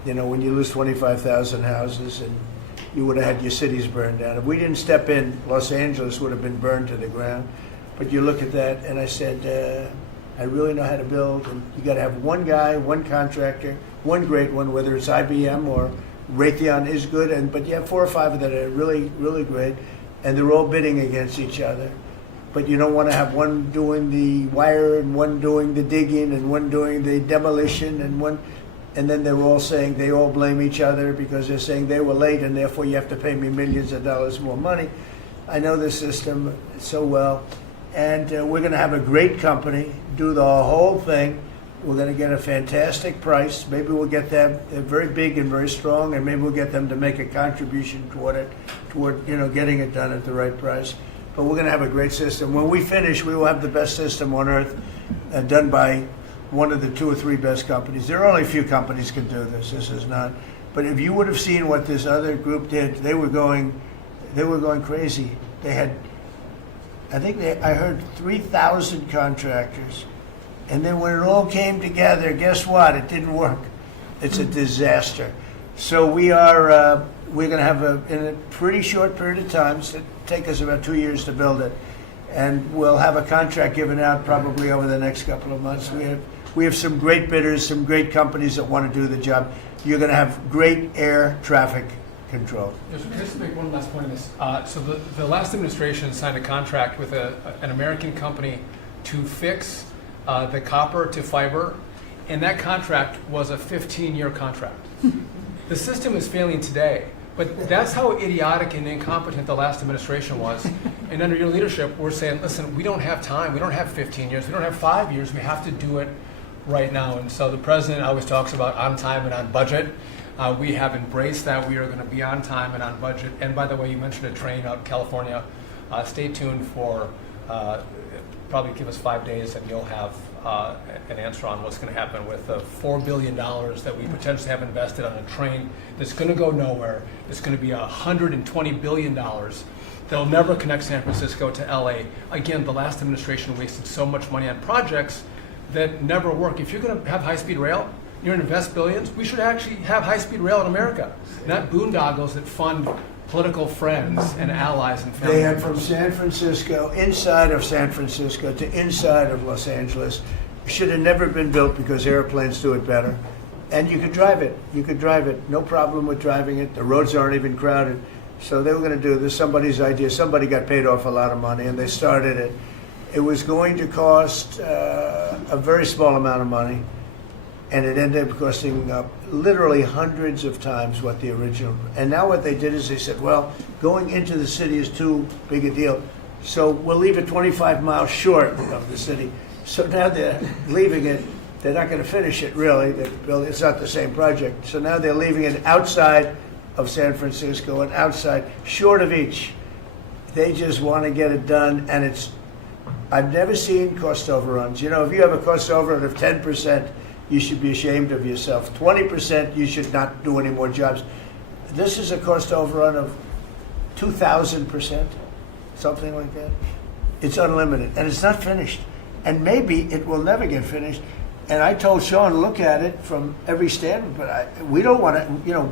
when you lose 25,000 houses and you would have had your cities burned down. If we didn't step in, Los Angeles would have been burned to the ground. But you look at that, and I said, I really know how to build, and you got to have one guy, one contractor, one great one, whether it's IBM or Raytheon is good, but you have 4 or 5 that are really, really great, and they're all bidding against each other. But you don't want to have one doing the wire and one doing the digging and one doing the demolition and then they're all saying they all blame each other because they're saying they were late and therefore you have to pay me millions of dollars more money. I know the system so well, and we're going to have a great company do the whole thing. We're going to get a fantastic price. Maybe we'll get them. They're very big and very strong, and maybe we'll get them to make a contribution toward getting it done at the right price. But we're going to have a great system. When we finish, we will have the best system on earth, done by one of the 2 or 3 best companies. There are only a few companies can do this. This is not. But if you would have seen what this other group did, they were going crazy. They had, I heard 3,000 contractors And then when it all came together, guess what? It didn't work. It's a disaster. So we're going to have in a pretty short period of time, so it'll take us about 2 years to build it, and we'll have a contract given out probably over the next couple of months. We have some great bidders, some great companies that want to do the job. You're going to have great air traffic control. Just to make one last point on this. So the last administration signed a contract with an American company to fix the copper to fiber, and that contract was a 15-year contract. The system is failing today, but that's how idiotic and incompetent the last administration was. And under your leadership, we're saying, listen, we don't have time. We don't have 15 years. We don't have 5 years. We have to do it right now. And so the president always talks about on time and on budget. We have embraced that. We are going to be on time and on budget. And by the way, you mentioned a train out in California. Stay tuned for probably give us 5 days and you'll have an answer on what's going to happen with the $4 billion that we potentially have invested on a train that's going to go nowhere. It's going to be $120 billion. They'll never connect San Francisco to LA. Again, the last administration wasted so much money on projects that never work. If you're going to have high-speed rail, you're going to invest billions, we should actually have high-speed rail in America, not boondoggles that fund political friends and allies and family They had members. from San Francisco, inside of San Francisco to inside of Los Angeles. Should have never been built because airplanes do it better. And you could drive it. You could drive it. No problem with driving it. The roads aren't even crowded. So they were going to do this. Somebody's idea. Somebody got paid off a lot of money and they started it. It was going to cost a very small amount of money. And it ended up costing literally hundreds of times what the original. And now what they did is they said, well, going into the city is too big a deal. So we'll leave it 25 miles short of the city. So now they're leaving it. They're not going to finish it, really. It's not the same project. So now they're leaving it outside of San Francisco and outside, short of each. They just want to get it done. And I've never seen cost overruns. You know, if you have a cost overrun of 10%, you should be ashamed of yourself. 20%, you should not do any more jobs. This is a cost overrun of 2,000%, something like that. It's unlimited, and it's not finished. And maybe it will never get finished. And I told Sean, look at it from every standpoint, but we don't want to, you know,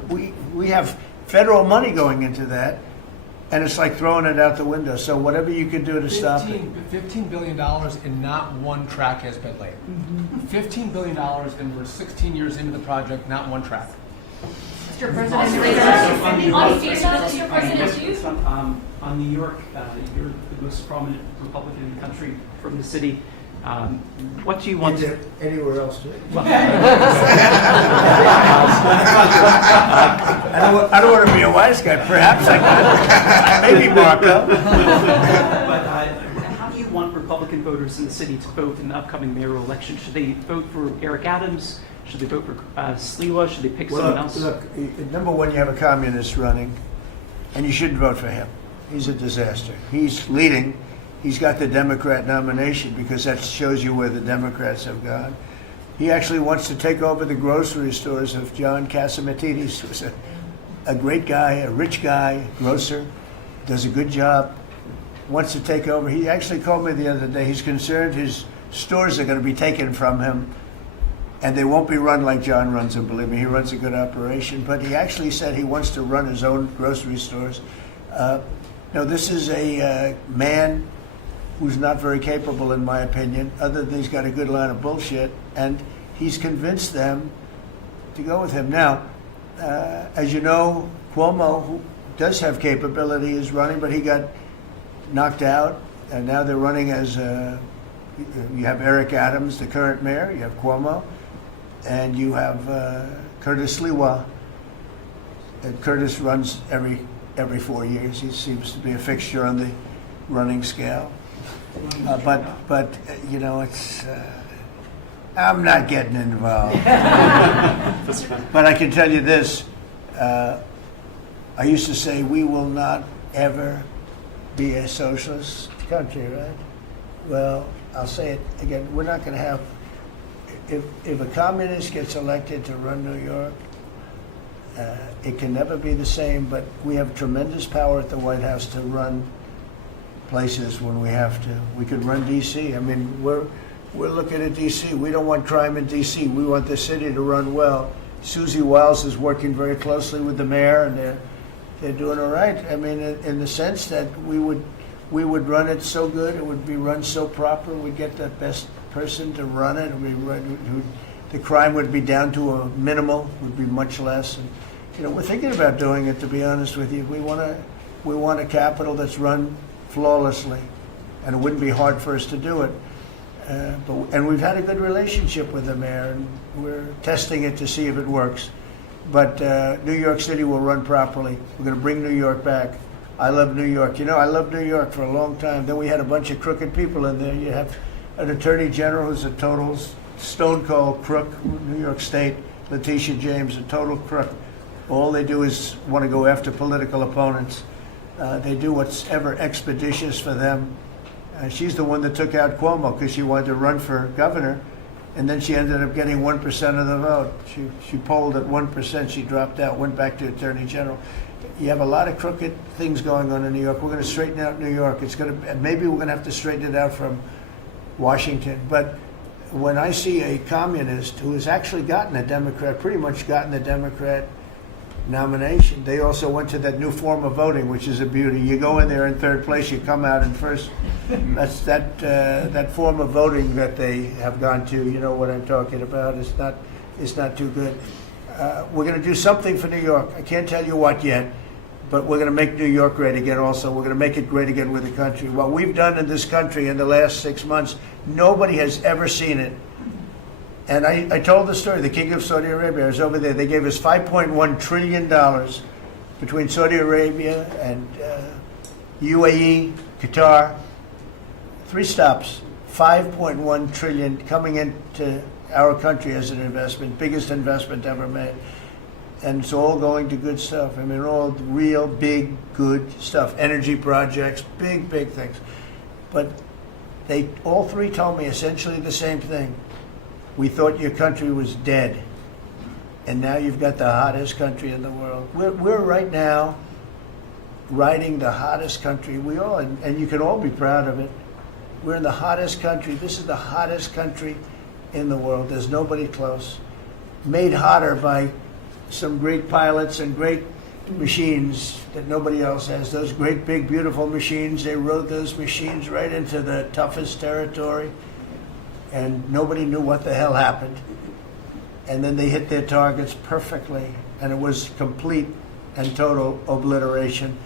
we have federal money going into that, and it's like throwing it out the window. So whatever you can do to stop it. $15 billion and not one track has been laid. $15 billion and we're 16 years into the project, not one track. Mr. President, on New York, you're the most prominent Republican in the country from the city. What do you want to... Anywhere else? Well, I don't want to be a wise guy. Perhaps I could. Maybe Marco. But how do you want Republican voters in the city to vote in the upcoming mayoral election? Should they vote for Eric Adams? Should they vote for Sliwa? Should they pick someone else? Look, number one, you have a communist running, and you shouldn't vote for him. He's a disaster. He's leading. He's got the Democrat nomination because that shows you where the Democrats have gone. He actually wants to take over the grocery stores of John Catsimatidis, who's a great guy, a rich guy, grocer, does a good job, wants to take over. He actually called me the other day. He's concerned his stores are going to be taken from him, and they won't be run like John runs them. Believe me, he runs a good operation. But he actually said he wants to run his own grocery stores. No, this is a man who's not very capable, in my opinion, other than he's got a good line of bullshit, and he's convinced them to go with him. Now, as you know, Cuomo, who does have capability, is running, but he got knocked out, and now they're running as you have Eric Adams, the current mayor, you have Cuomo, and you have Curtis Sliwa. And Curtis runs every 4 years. He seems to be a fixture on the running scale. But you know, it's I'm not getting involved. But I can tell you this: I used to say we will not ever be a socialist country, right? Well, I'll say it again: we're not going to have. If a communist gets elected to run New York, it can never be the same. But we have tremendous power at the White House to run places when we have to. We could run D.C. I mean, we're we're looking at D.C. We don't want crime in D.C. We want the city to run well. Susie Wiles is working very closely with the mayor, and they're doing all right. I mean, in the sense that we would run it so good, it would be run so proper, we'd get the best person to run it. The crime would be down to a minimal, would be much less. And, you know, we're thinking about doing it, to be honest with you. We want a capital that's run flawlessly, and it wouldn't be hard for us to do it. And we've had a good relationship with the mayor, and we're testing it to see if it works. But New York City will run properly. We're going to bring New York back. I love New York. You know, I loved New York for a long time. Then we had a bunch of crooked people in there. You have an attorney general who's a total stone cold crook, New York State, Letitia James, a total crook. All they do is want to go after political opponents. They do what's ever expeditious for them. She's the one that took out Cuomo because she wanted to run for governor, and then she ended up getting 1% of the vote. She polled at 1%. She dropped out, went back to attorney general. You have a lot of crooked things going on in New York. We're going to straighten out New York. Maybe we're going to have to straighten it out from Washington. But when I see a communist who has actually gotten a Democrat, pretty much gotten the Democrat nomination, they also went to that new form of voting, which is a beauty. You go in there in third place, you come out in first. That's that form of voting that they have gone to. You know what I'm talking about. It's not too good. We're going to do something for New York. I can't tell you what yet, but we're going to make New York great again also. We're going to make it great again with the country. What we've done in this country in the last 6 months, nobody has ever seen it. And I told the story. The King of Saudi Arabia was over there. They gave us $5.1 trillion between Saudi Arabia and UAE, Qatar. 3 stops, $5.1 trillion coming into our country as an investment, biggest investment ever made. And it's all going to good stuff. I mean, all real, big, good stuff. Energy projects, big, big things. But they all 3 told me essentially the same thing. We thought your country was dead, and now you've got the hottest country in the world. We're right now riding the hottest country. We all, and you can all be proud of it. We're in the hottest country. This is the hottest country in the world. There's nobody close. Made hotter by some great pilots and great machines that nobody else has. Those great, big, beautiful machines, they rode those machines right into the toughest territory, and nobody knew what the hell happened. And then they hit their targets perfectly, and it was complete and total obliteration.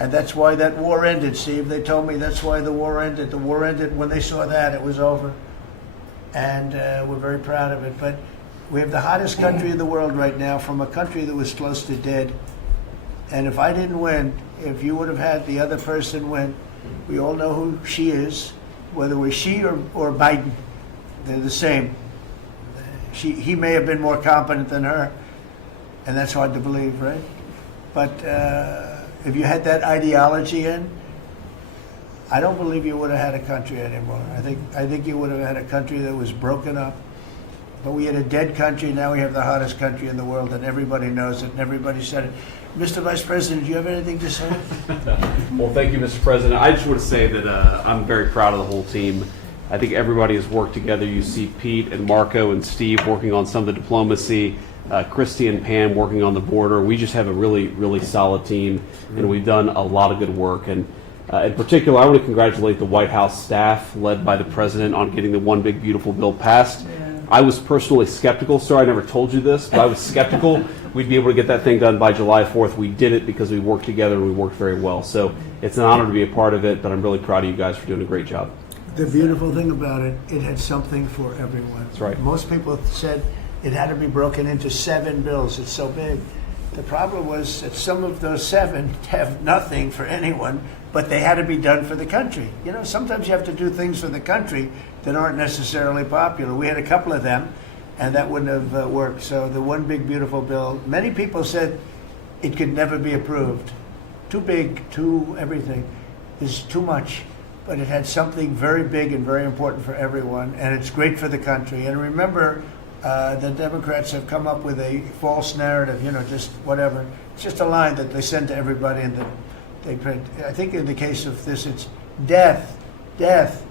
And that's why that war ended, Steve. They told me that's why the war ended. The war ended when they saw that, it was over. And we're very proud of it. But we have the hottest country in the world right now, from a country that was close to dead. And if I didn't win, if you would have had the other person win, we all know who she is, whether it was she or Biden. They're the same. He may have been more competent than her, and that's hard to believe, right? But if you had that ideology in, I don't believe you would have had a country anymore. I think you would have had a country that was broken up. But we had a dead country. Now we have the hottest country in the world, and everybody knows it, and everybody said it. Mr. Vice President, do you have anything to say? Well, thank you, Mr. President. I just want to say that I'm very proud of the whole team. I think everybody has worked together. You see Pete and Marco and Steve working on some of the diplomacy, Christy and Pam working on the border. We just have a really, really solid team, and we've done a lot of good work. And in particular, I want to congratulate the White House staff led by the President on getting the One Big Beautiful Bill passed. I was personally skeptical, sir. I never told you this, but I was skeptical we'd be able to get that thing done by July 4th. We did it because we worked together and we worked very well. So it's an honor to be a part of it, but I'm really proud of you guys for doing a great job. The beautiful thing about it, it had something for everyone. That's right. Most people said it had to be broken into 7 bills. It's so big. The problem was that some of those 7 have nothing for anyone, but they had to be done for the country. You know, sometimes you have to do things for the country that aren't necessarily popular. We had a couple of them, and that wouldn't have worked. So the One Big Beautiful Bill, many people said it could never be approved. Too big, too everything. Is too much. But it had something very big and very important for everyone, and it's great for the country. And remember, the Democrats have come up with a false narrative, you know, just whatever. It's just a line that they send to everybody and that they print. I think in the case of this, it's death, death.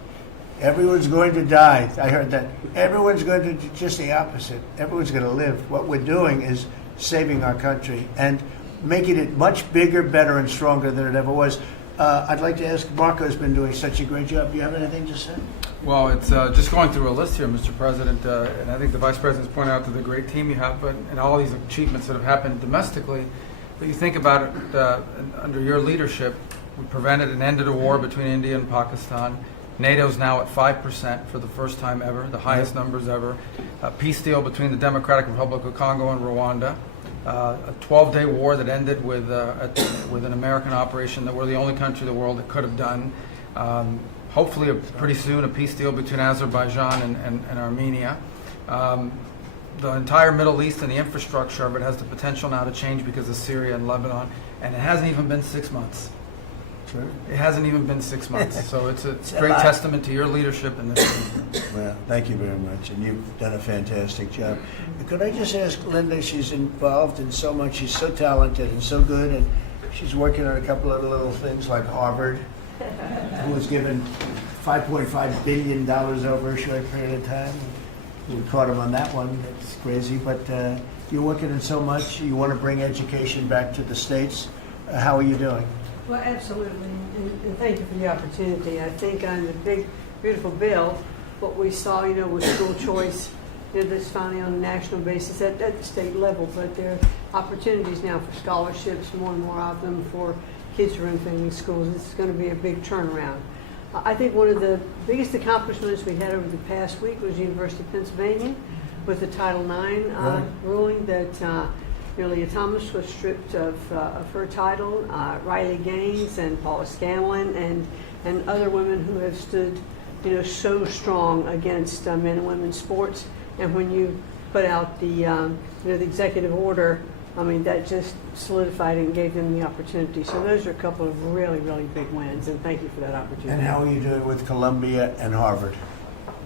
Everyone's going to die. I heard that. Everyone's going to do just the opposite. Everyone's going to live. What we're doing is saving our country and making it much bigger, better, and stronger than it ever was. I'd like to ask, Marco's been doing such a great job. Do you have anything to say? Well, it's just going through a list here, Mr. President, and I think the Vice President's pointed out to the great team you have, but and all these achievements that have happened domestically. But you think about it, under your leadership, we prevented and ended a war between India and Pakistan. NATO's now at 5% for the first time ever, the highest numbers ever. A peace deal between the Democratic Republic of Congo and Rwanda. A 12-day war that ended with an American operation that we're the only country in the world that could have done. Hopefully, pretty soon, a peace deal between Azerbaijan and Armenia. The entire Middle East and the infrastructure of it has the potential now to change because of Syria and Lebanon, and it hasn't even been 6 months. True. It hasn't even been 6 months, so it's a great testament to your leadership in this. Well, thank you very much, and you've done a fantastic job. Could I just ask Linda, she's involved in so much, she's so talented and so good, and she's working on a couple of little things like Harvard, who was given $5.5 billion over a short period of time. We caught him on that one, it's crazy, but you're working on so much, you want to bring education back to the States. How are you doing? Well, absolutely, and thank you for the opportunity. I think on the big, beautiful bill, what we saw, with school choice, that's finally on a national basis at the state level, but there are opportunities now for scholarships, more and more of them for kids who are in failing schools. This is going to be a big turnaround. I think one of the biggest accomplishments we had over the past week was University of Pennsylvania with the Title IX ruling that Leah Thomas was stripped of her title. Riley Gaines and Paula Scanlon and other women who have stood, so strong against men and women's sports. And when you put out the executive order, that just solidified it and gave them the opportunity. So those are a couple of really, really big wins, and thank you for that opportunity. And how are you doing with Columbia and Harvard?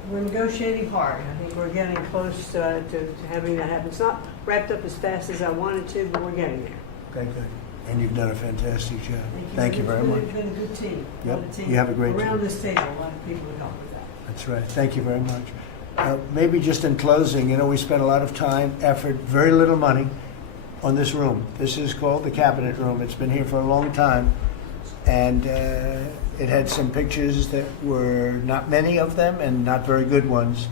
We're negotiating hard. I think we're getting close to having that happen. It's not wrapped up as fast as I wanted to, but we're getting there. Okay, good. And you've done a fantastic job. Thank you very much. It's been a good team. Yep, you have a great team. Around this table, a lot of people would help with that. That's right. Thank you very much. Maybe just in closing, we spent a lot of time, effort, very little money on this room. This is called the Cabinet Room. It's been here for a long time. And it had some pictures that were not many of them and not very good ones.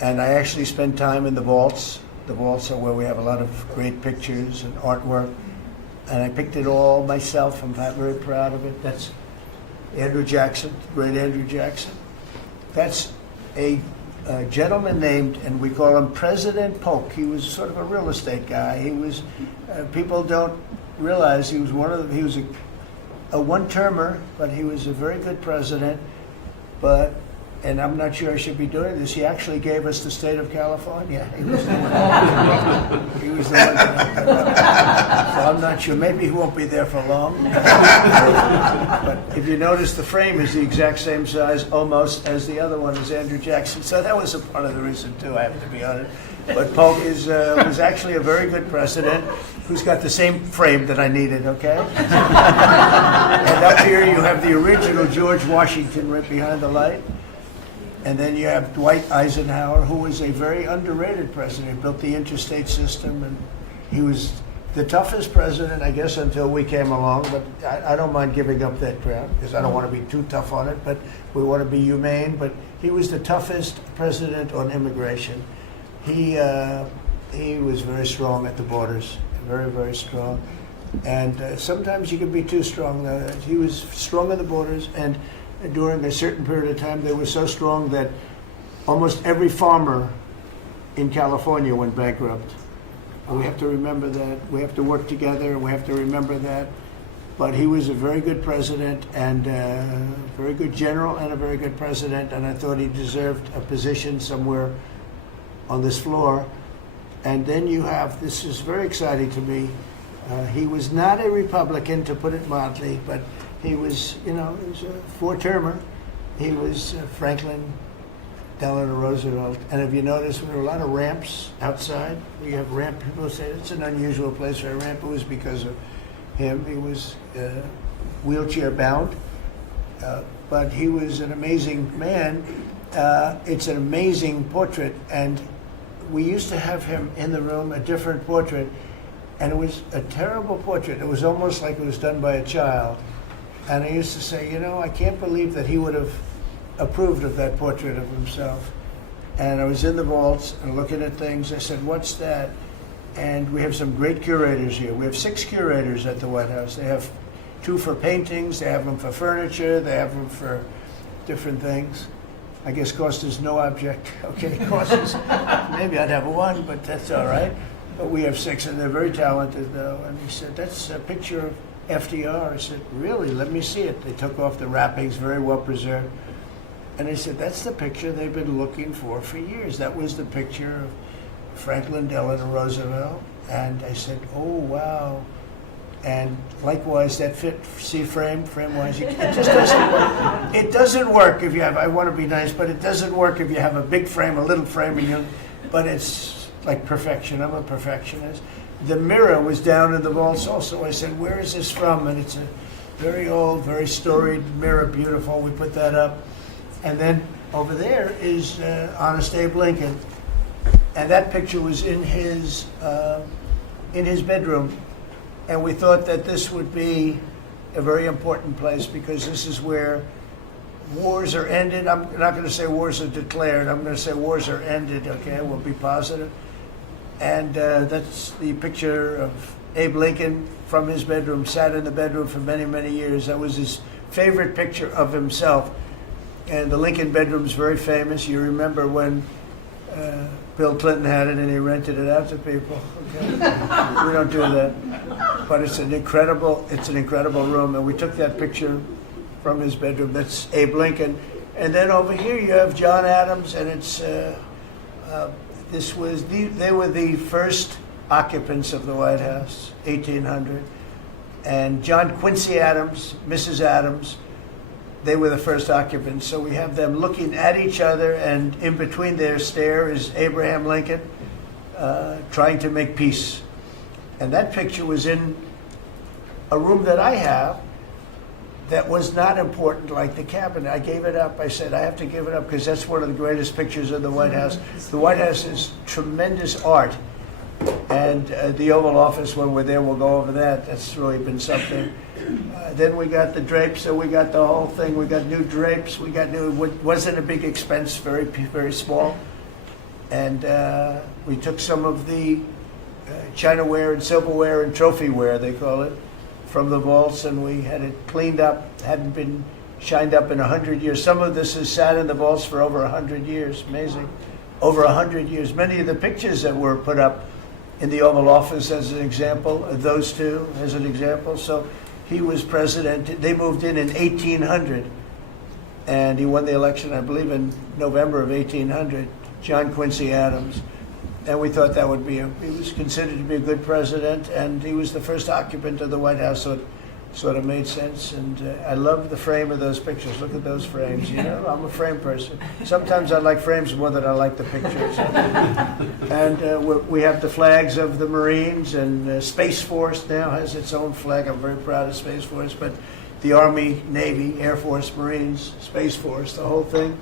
And I actually spent time in the vaults. The vaults are where we have a lot of great pictures and artwork. And I picked it all myself. I'm not very proud of it. That's Andrew Jackson, great Andrew Jackson. That's a gentleman named, and we call him President Polk. He was sort of a real estate guy. He was, people don't realize he was he was a one-termer, but he was a very good president. And I'm not sure I should be doing this, he actually gave us the state of California. He was the one. He was the one. So I'm not sure. Maybe he won't be there for long. But if you notice, the frame is the exact same size, almost, as the other one is Andrew Jackson. So that was a part of the reason, too, I have to be honest. But Polk was actually a very good president who's got the same frame that I needed, okay? And up here you have the original George Washington right behind the light. And then you have Dwight Eisenhower, who was a very underrated president. He built the interstate system, and he was the toughest president, I guess, until we came along. But I don't mind giving up that crown, because I don't want to be too tough on it, but we want to be humane. But he was the toughest president on immigration. He was very strong at the borders, very, very strong. And sometimes you can be too strong. He was strong at the borders, and during a certain period of time, they were so strong that almost every farmer in California went bankrupt. And we have to remember that. We have to work together, and we have to remember that. But he was a very good president, and a very good general, and a very good president, and I thought he deserved a position somewhere on this floor. And then you have, this is very exciting to me, he was not a Republican, to put it mildly, but he was, he was a four-termer. He was Franklin Delano Roosevelt. And if you notice, there were a lot of ramps outside. We have ramp, people say it's an unusual place for a ramp. It was because of him. He was wheelchair bound, but he was an amazing man. It's an amazing portrait, and we used to have him in the room, a different portrait, and it was a terrible portrait. It was almost like it was done by a child. And I used to say, I can't believe that he would have approved of that portrait of himself. And I was in the vaults and looking at things. I said, what's that? And we have some great curators here. We have 6 curators at the White House. They have 2 for paintings, they have them for furniture, they have them for different things. I guess cost is no object. Okay, cost is, maybe I'd have 1, but that's all right. But we have 6, and they're very talented, though. And he said, that's a picture of FDR. I said, really? Let me see it. They took off the wrappings, very well preserved. And I said, that's the picture they've been looking for years. That was the picture of Franklin Delano Roosevelt. And I said, oh, wow. And likewise, that frame-wise, it just doesn't work. It doesn't work if you have, I want to be nice, but it doesn't work if you have a big frame, a little frame, but it's like perfection. I'm a perfectionist. The mirror was down in the vaults also. I said, where is this from? And it's a very old, very storied mirror, beautiful. We put that up. And then over there is Honest Abe Lincoln. And that picture was in his bedroom. And we thought that this would be a very important place because this is where wars are ended. I'm not going to say wars are declared. I'm going to say wars are ended, okay? We'll be positive. And that's the picture of Abe Lincoln from his bedroom, sat in the bedroom for many, many years. That was his favorite picture of himself. And the Lincoln bedroom's very famous. You remember when Bill Clinton had it and he rented it out to people. Okay? We don't do that. But it's an incredible room. And we took that picture from his bedroom. That's Abe Lincoln. And then over here you have John Adams, and it's they were the first occupants of the White House, 1800. And John Quincy Adams, Mrs. Adams, they were the first occupants. So we have them looking at each other, and in between their stare is Abraham Lincoln trying to make peace. And that picture was in a room that I have that was not important, like the cabinet. I gave it up. I said, I have to give it up because that's one of the greatest pictures of the White House. The White House is tremendous art. And the Oval Office, when we're there, we'll go over that. That's really been something. Then we got the drapes, so we got the whole thing. We got new drapes. We got new, wasn't a big expense, very, very small. And we took some of the chinaware and silverware and trophyware, they call it, from the vaults, and we had it cleaned up. Hadn't been shined up in 100 years. Some of this has sat in the vaults for over 100 years. Amazing. Over 100 years. Many of the pictures that were put up in the Oval Office as an example, those two as an example. So he was president. They moved in 1800, and he won the election, I believe, in November of 1800, John Quincy Adams. And we thought that would be, he was considered to be a good president, and he was the first occupant of the White House, so it sort of made sense. And I love the frame of those pictures. Look at those frames, I'm a frame person. Sometimes I like frames more than I like the pictures. And we have the flags of the Marines, and Space Force now has its own flag. I'm very proud of Space Force, but the Army, Navy, Air Force, Marines, Space Force, the whole thing.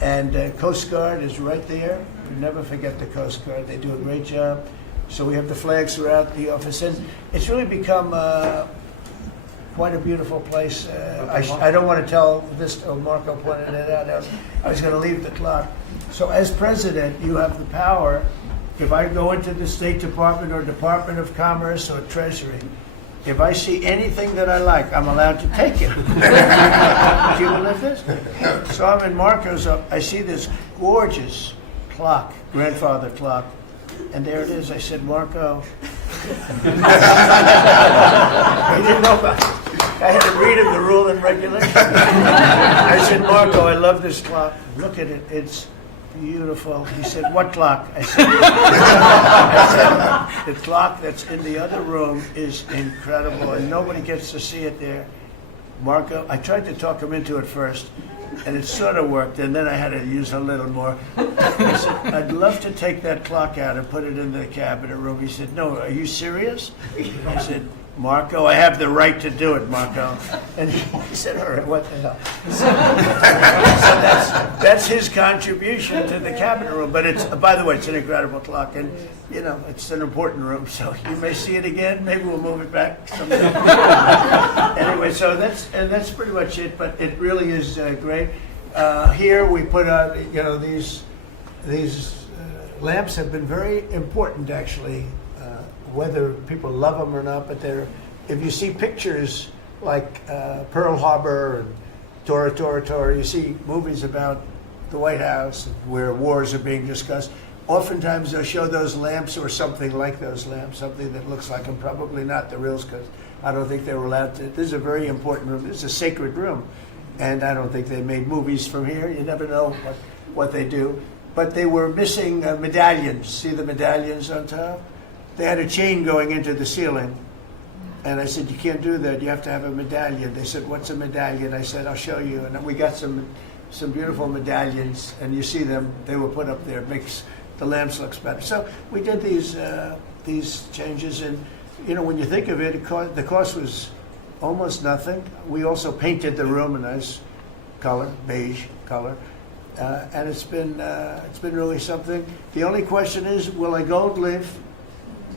And Coast Guard is right there. You never forget the Coast Guard. They do a great job. So we have the flags throughout the office. And it's really become quite a beautiful place. I don't want to tell this, Marco pointed it out. I was going to leave the clock. So as president, you have the power. If I go into the State Department or Department of Commerce or Treasury, if I see anything that I like, I'm allowed to take it. Do you believe this? So I'm in Marco's. I see this gorgeous clock, grandfather clock, and there it is. I said, Marco. He didn't know about it. I had to read him the rule and regulation. I said, Marco, I love this clock. Look at it. It's beautiful. He said, what clock? I said, the clock that's in the other room is incredible, and nobody gets to see it there. Marco, I tried to talk him into it first, and it sort of worked, and then I had to use a little more. I said, I'd love to take that clock out and put it in the cabinet room. He said, no, are you serious? I said, Marco, I have the right to do it, Marco. And he said, all right, what the hell? So that's his contribution to the cabinet room. But it's, by the way, it's an incredible clock, and you know it's an important room. So you may see it again. Maybe we'll move it back someday. Anyway, so that's pretty much it. But it really is great. Here we put out, you know, these lamps have been very important actually, whether people love them or not. But if you see pictures like Pearl Harbor and Tora Tora Tora, you see movies about the White House where wars are being discussed. Oftentimes they'll show those lamps or something like those lamps, something that looks like them, probably not the reals, because I don't think they were allowed to. This is a very important room. This is a sacred room. And I don't think they made movies from here. You never know what they do. But they were missing medallions. See the medallions on top? They had a chain going into the ceiling. And I said, you can't do that. You have to have a medallion. They said, what's a medallion? I said, I'll show you. And we got some beautiful medallions. And you see them. They were put up there. It makes the lamps look better. So we did these changes. And, you know, when you think of it, the cost was almost nothing. We also painted the room a nice color, beige color. And it's been really something. The only question is, will I gold leaf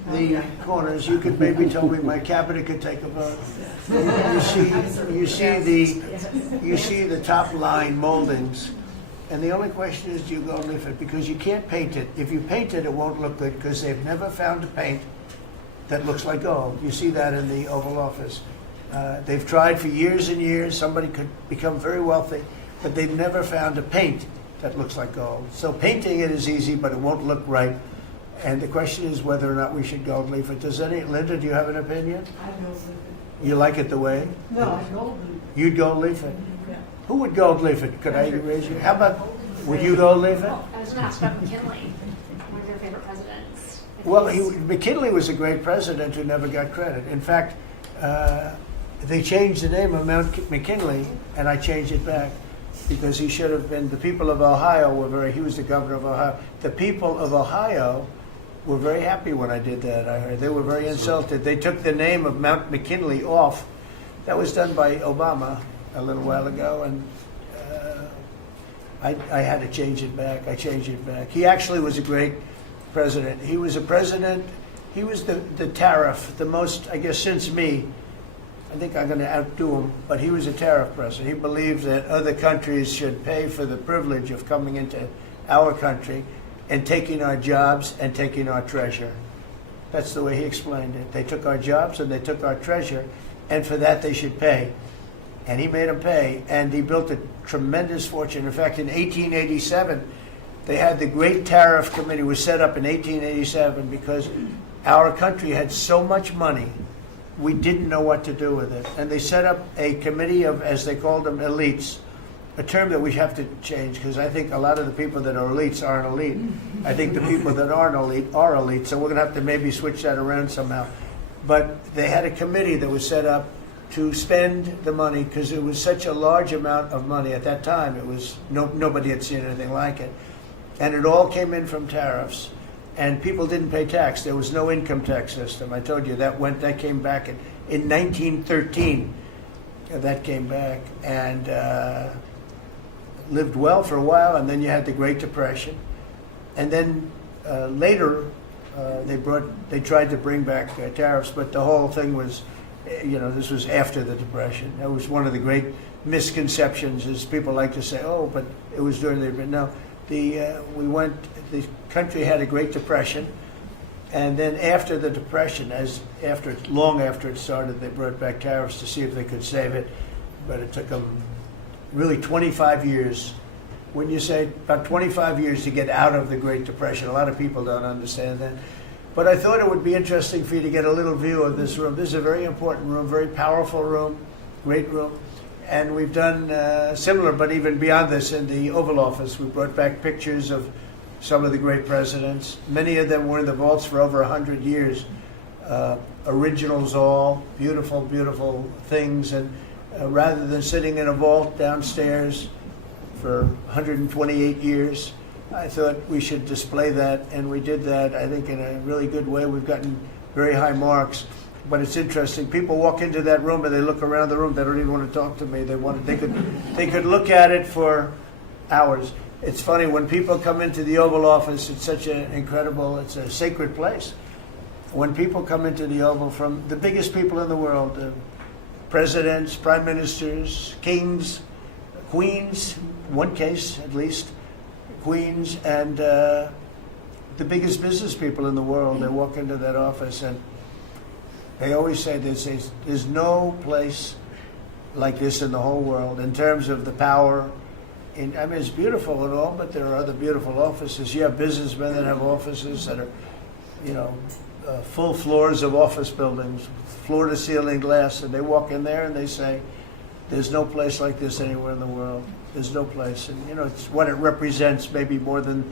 the corners? You could maybe tell me my cabinet could take a vote. You see the top line moldings, and the only question is, do you gold leaf it? Because you can't paint it. If you paint it, it won't look good because they've never found a paint that looks like gold. You see that in the Oval Office. They've tried for years and years. Somebody could become very wealthy, but they've never found a paint that looks like gold. So painting it is easy, but it won't look right. And the question is whether or not we should gold leaf it. Linda, do you have an opinion? I gold leaf it. You like it the way? No, I gold leaf it. You'd gold leaf it? Yeah. Who would gold leaf it? Could I raise you? How about, would you gold leaf it? I was going to ask about McKinley, one of your favorite presidents. Well, McKinley was a great president who never got credit. In fact, they changed the name of Mount McKinley, and I changed it back because he should have been. The people of Ohio he was the governor of Ohio. The people of Ohio were very happy when I did that. I heard they were very insulted. They took the name of Mount McKinley off. That was done by Obama a little while ago, and I had to change it back. I changed it back. He actually was a great president. He was a president. He was the tariff, the most, I guess, since me. I think I'm going to outdo him, but he was a tariff president. He believed that other countries should pay for the privilege of coming into our country and taking our jobs and taking our treasure. That's the way he explained it. They took our jobs and they took our treasure, and for that they should pay. And he made them pay, and he built a tremendous fortune. In fact, in 1887, they had the Great Tariff Committee was set up in 1887 because our country had so much money, we didn't know what to do with it. And they set up a committee of, as they called them, elites, a term that we have to change because I think a lot of the people that are elites aren't elite. I think the people that aren't elite are elite, so we're going to have to maybe switch that around somehow. But they had a committee that was set up to spend the money because it was such a large amount of money at that time. It was nobody had seen anything like it. And it all came in from tariffs. And people didn't pay tax. There was no income tax system. I told you that came back in 1913. That came back and lived well for a while. And then you had the Great Depression. And then later they tried to bring back tariffs, but the whole thing was, this was after the Depression. That was one of the great misconceptions. Is people like to say, "Oh, but it was during the." No, the country had a Great Depression, and then after the Depression, long after it started, they brought back tariffs to see if they could save it, but it took them really 25 years. When you say about 25 years to get out of the Great Depression, a lot of people don't understand that. But I thought it would be interesting for you to get a little view of this room. This is a very important room, very powerful room, great room. And we've done similar, but even beyond this, in the Oval Office. We brought back pictures of some of the great presidents. Many of them were in the vaults for over 100 years. Originals all, beautiful, beautiful things. And rather than sitting in a vault downstairs for 128 years, I thought we should display that, and we did that, I think, in a really good way. We've gotten very high marks. But it's interesting. People walk into that room and they look around the room. They don't even want to talk to me. They could look at it for hours. It's funny, when people come into the Oval Office, it's such an incredible, it's a sacred place. When people come into the Oval from the biggest people in the world, presidents, prime ministers, kings, queens, one case at least, queens, and the biggest business people in the world, they walk into that office and they always say there's no place like this in the whole world in terms of the power. I mean, it's beautiful and all, but there are other beautiful offices. You have businessmen that have offices that are, you know, full floors of office buildings, floor-to-ceiling glass, and they walk in there and they say, there's no place like this anywhere in the world. There's no place. And, you know, it's what it represents maybe more than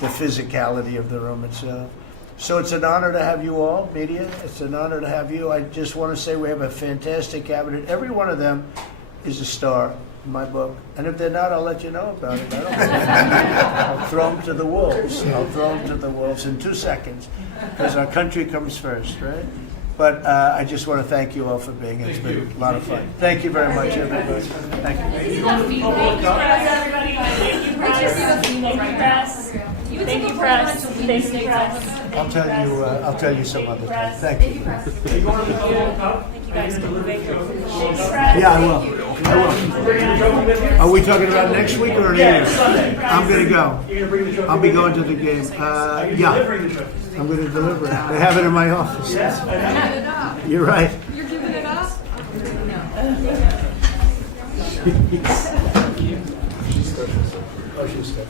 the physicality of the room itself. So it's an honor to have you all, media. It's an honor to have you. I just want to say we have a fantastic cabinet. Every one of them is a star in my book. And if they're not, I'll let you know about it. I don't care. I'll throw them to the wolves. I'll throw them to the wolves in 2 seconds because our country comes first, right? But I just want to thank you all for being here. It's been a lot of fun. Thank you very much, everybody. Thank you. Thank you, press. Thank you, press. Thank you, press. I'll tell you some other time. Thank you. Thank you guys for moving. Yeah, I will. Are we talking about next week or next week? I'm going to go. I'll be going to the game. Yeah. I'm going to deliver it. They have it in my office. You're right. You're giving it up? Oh, she's good.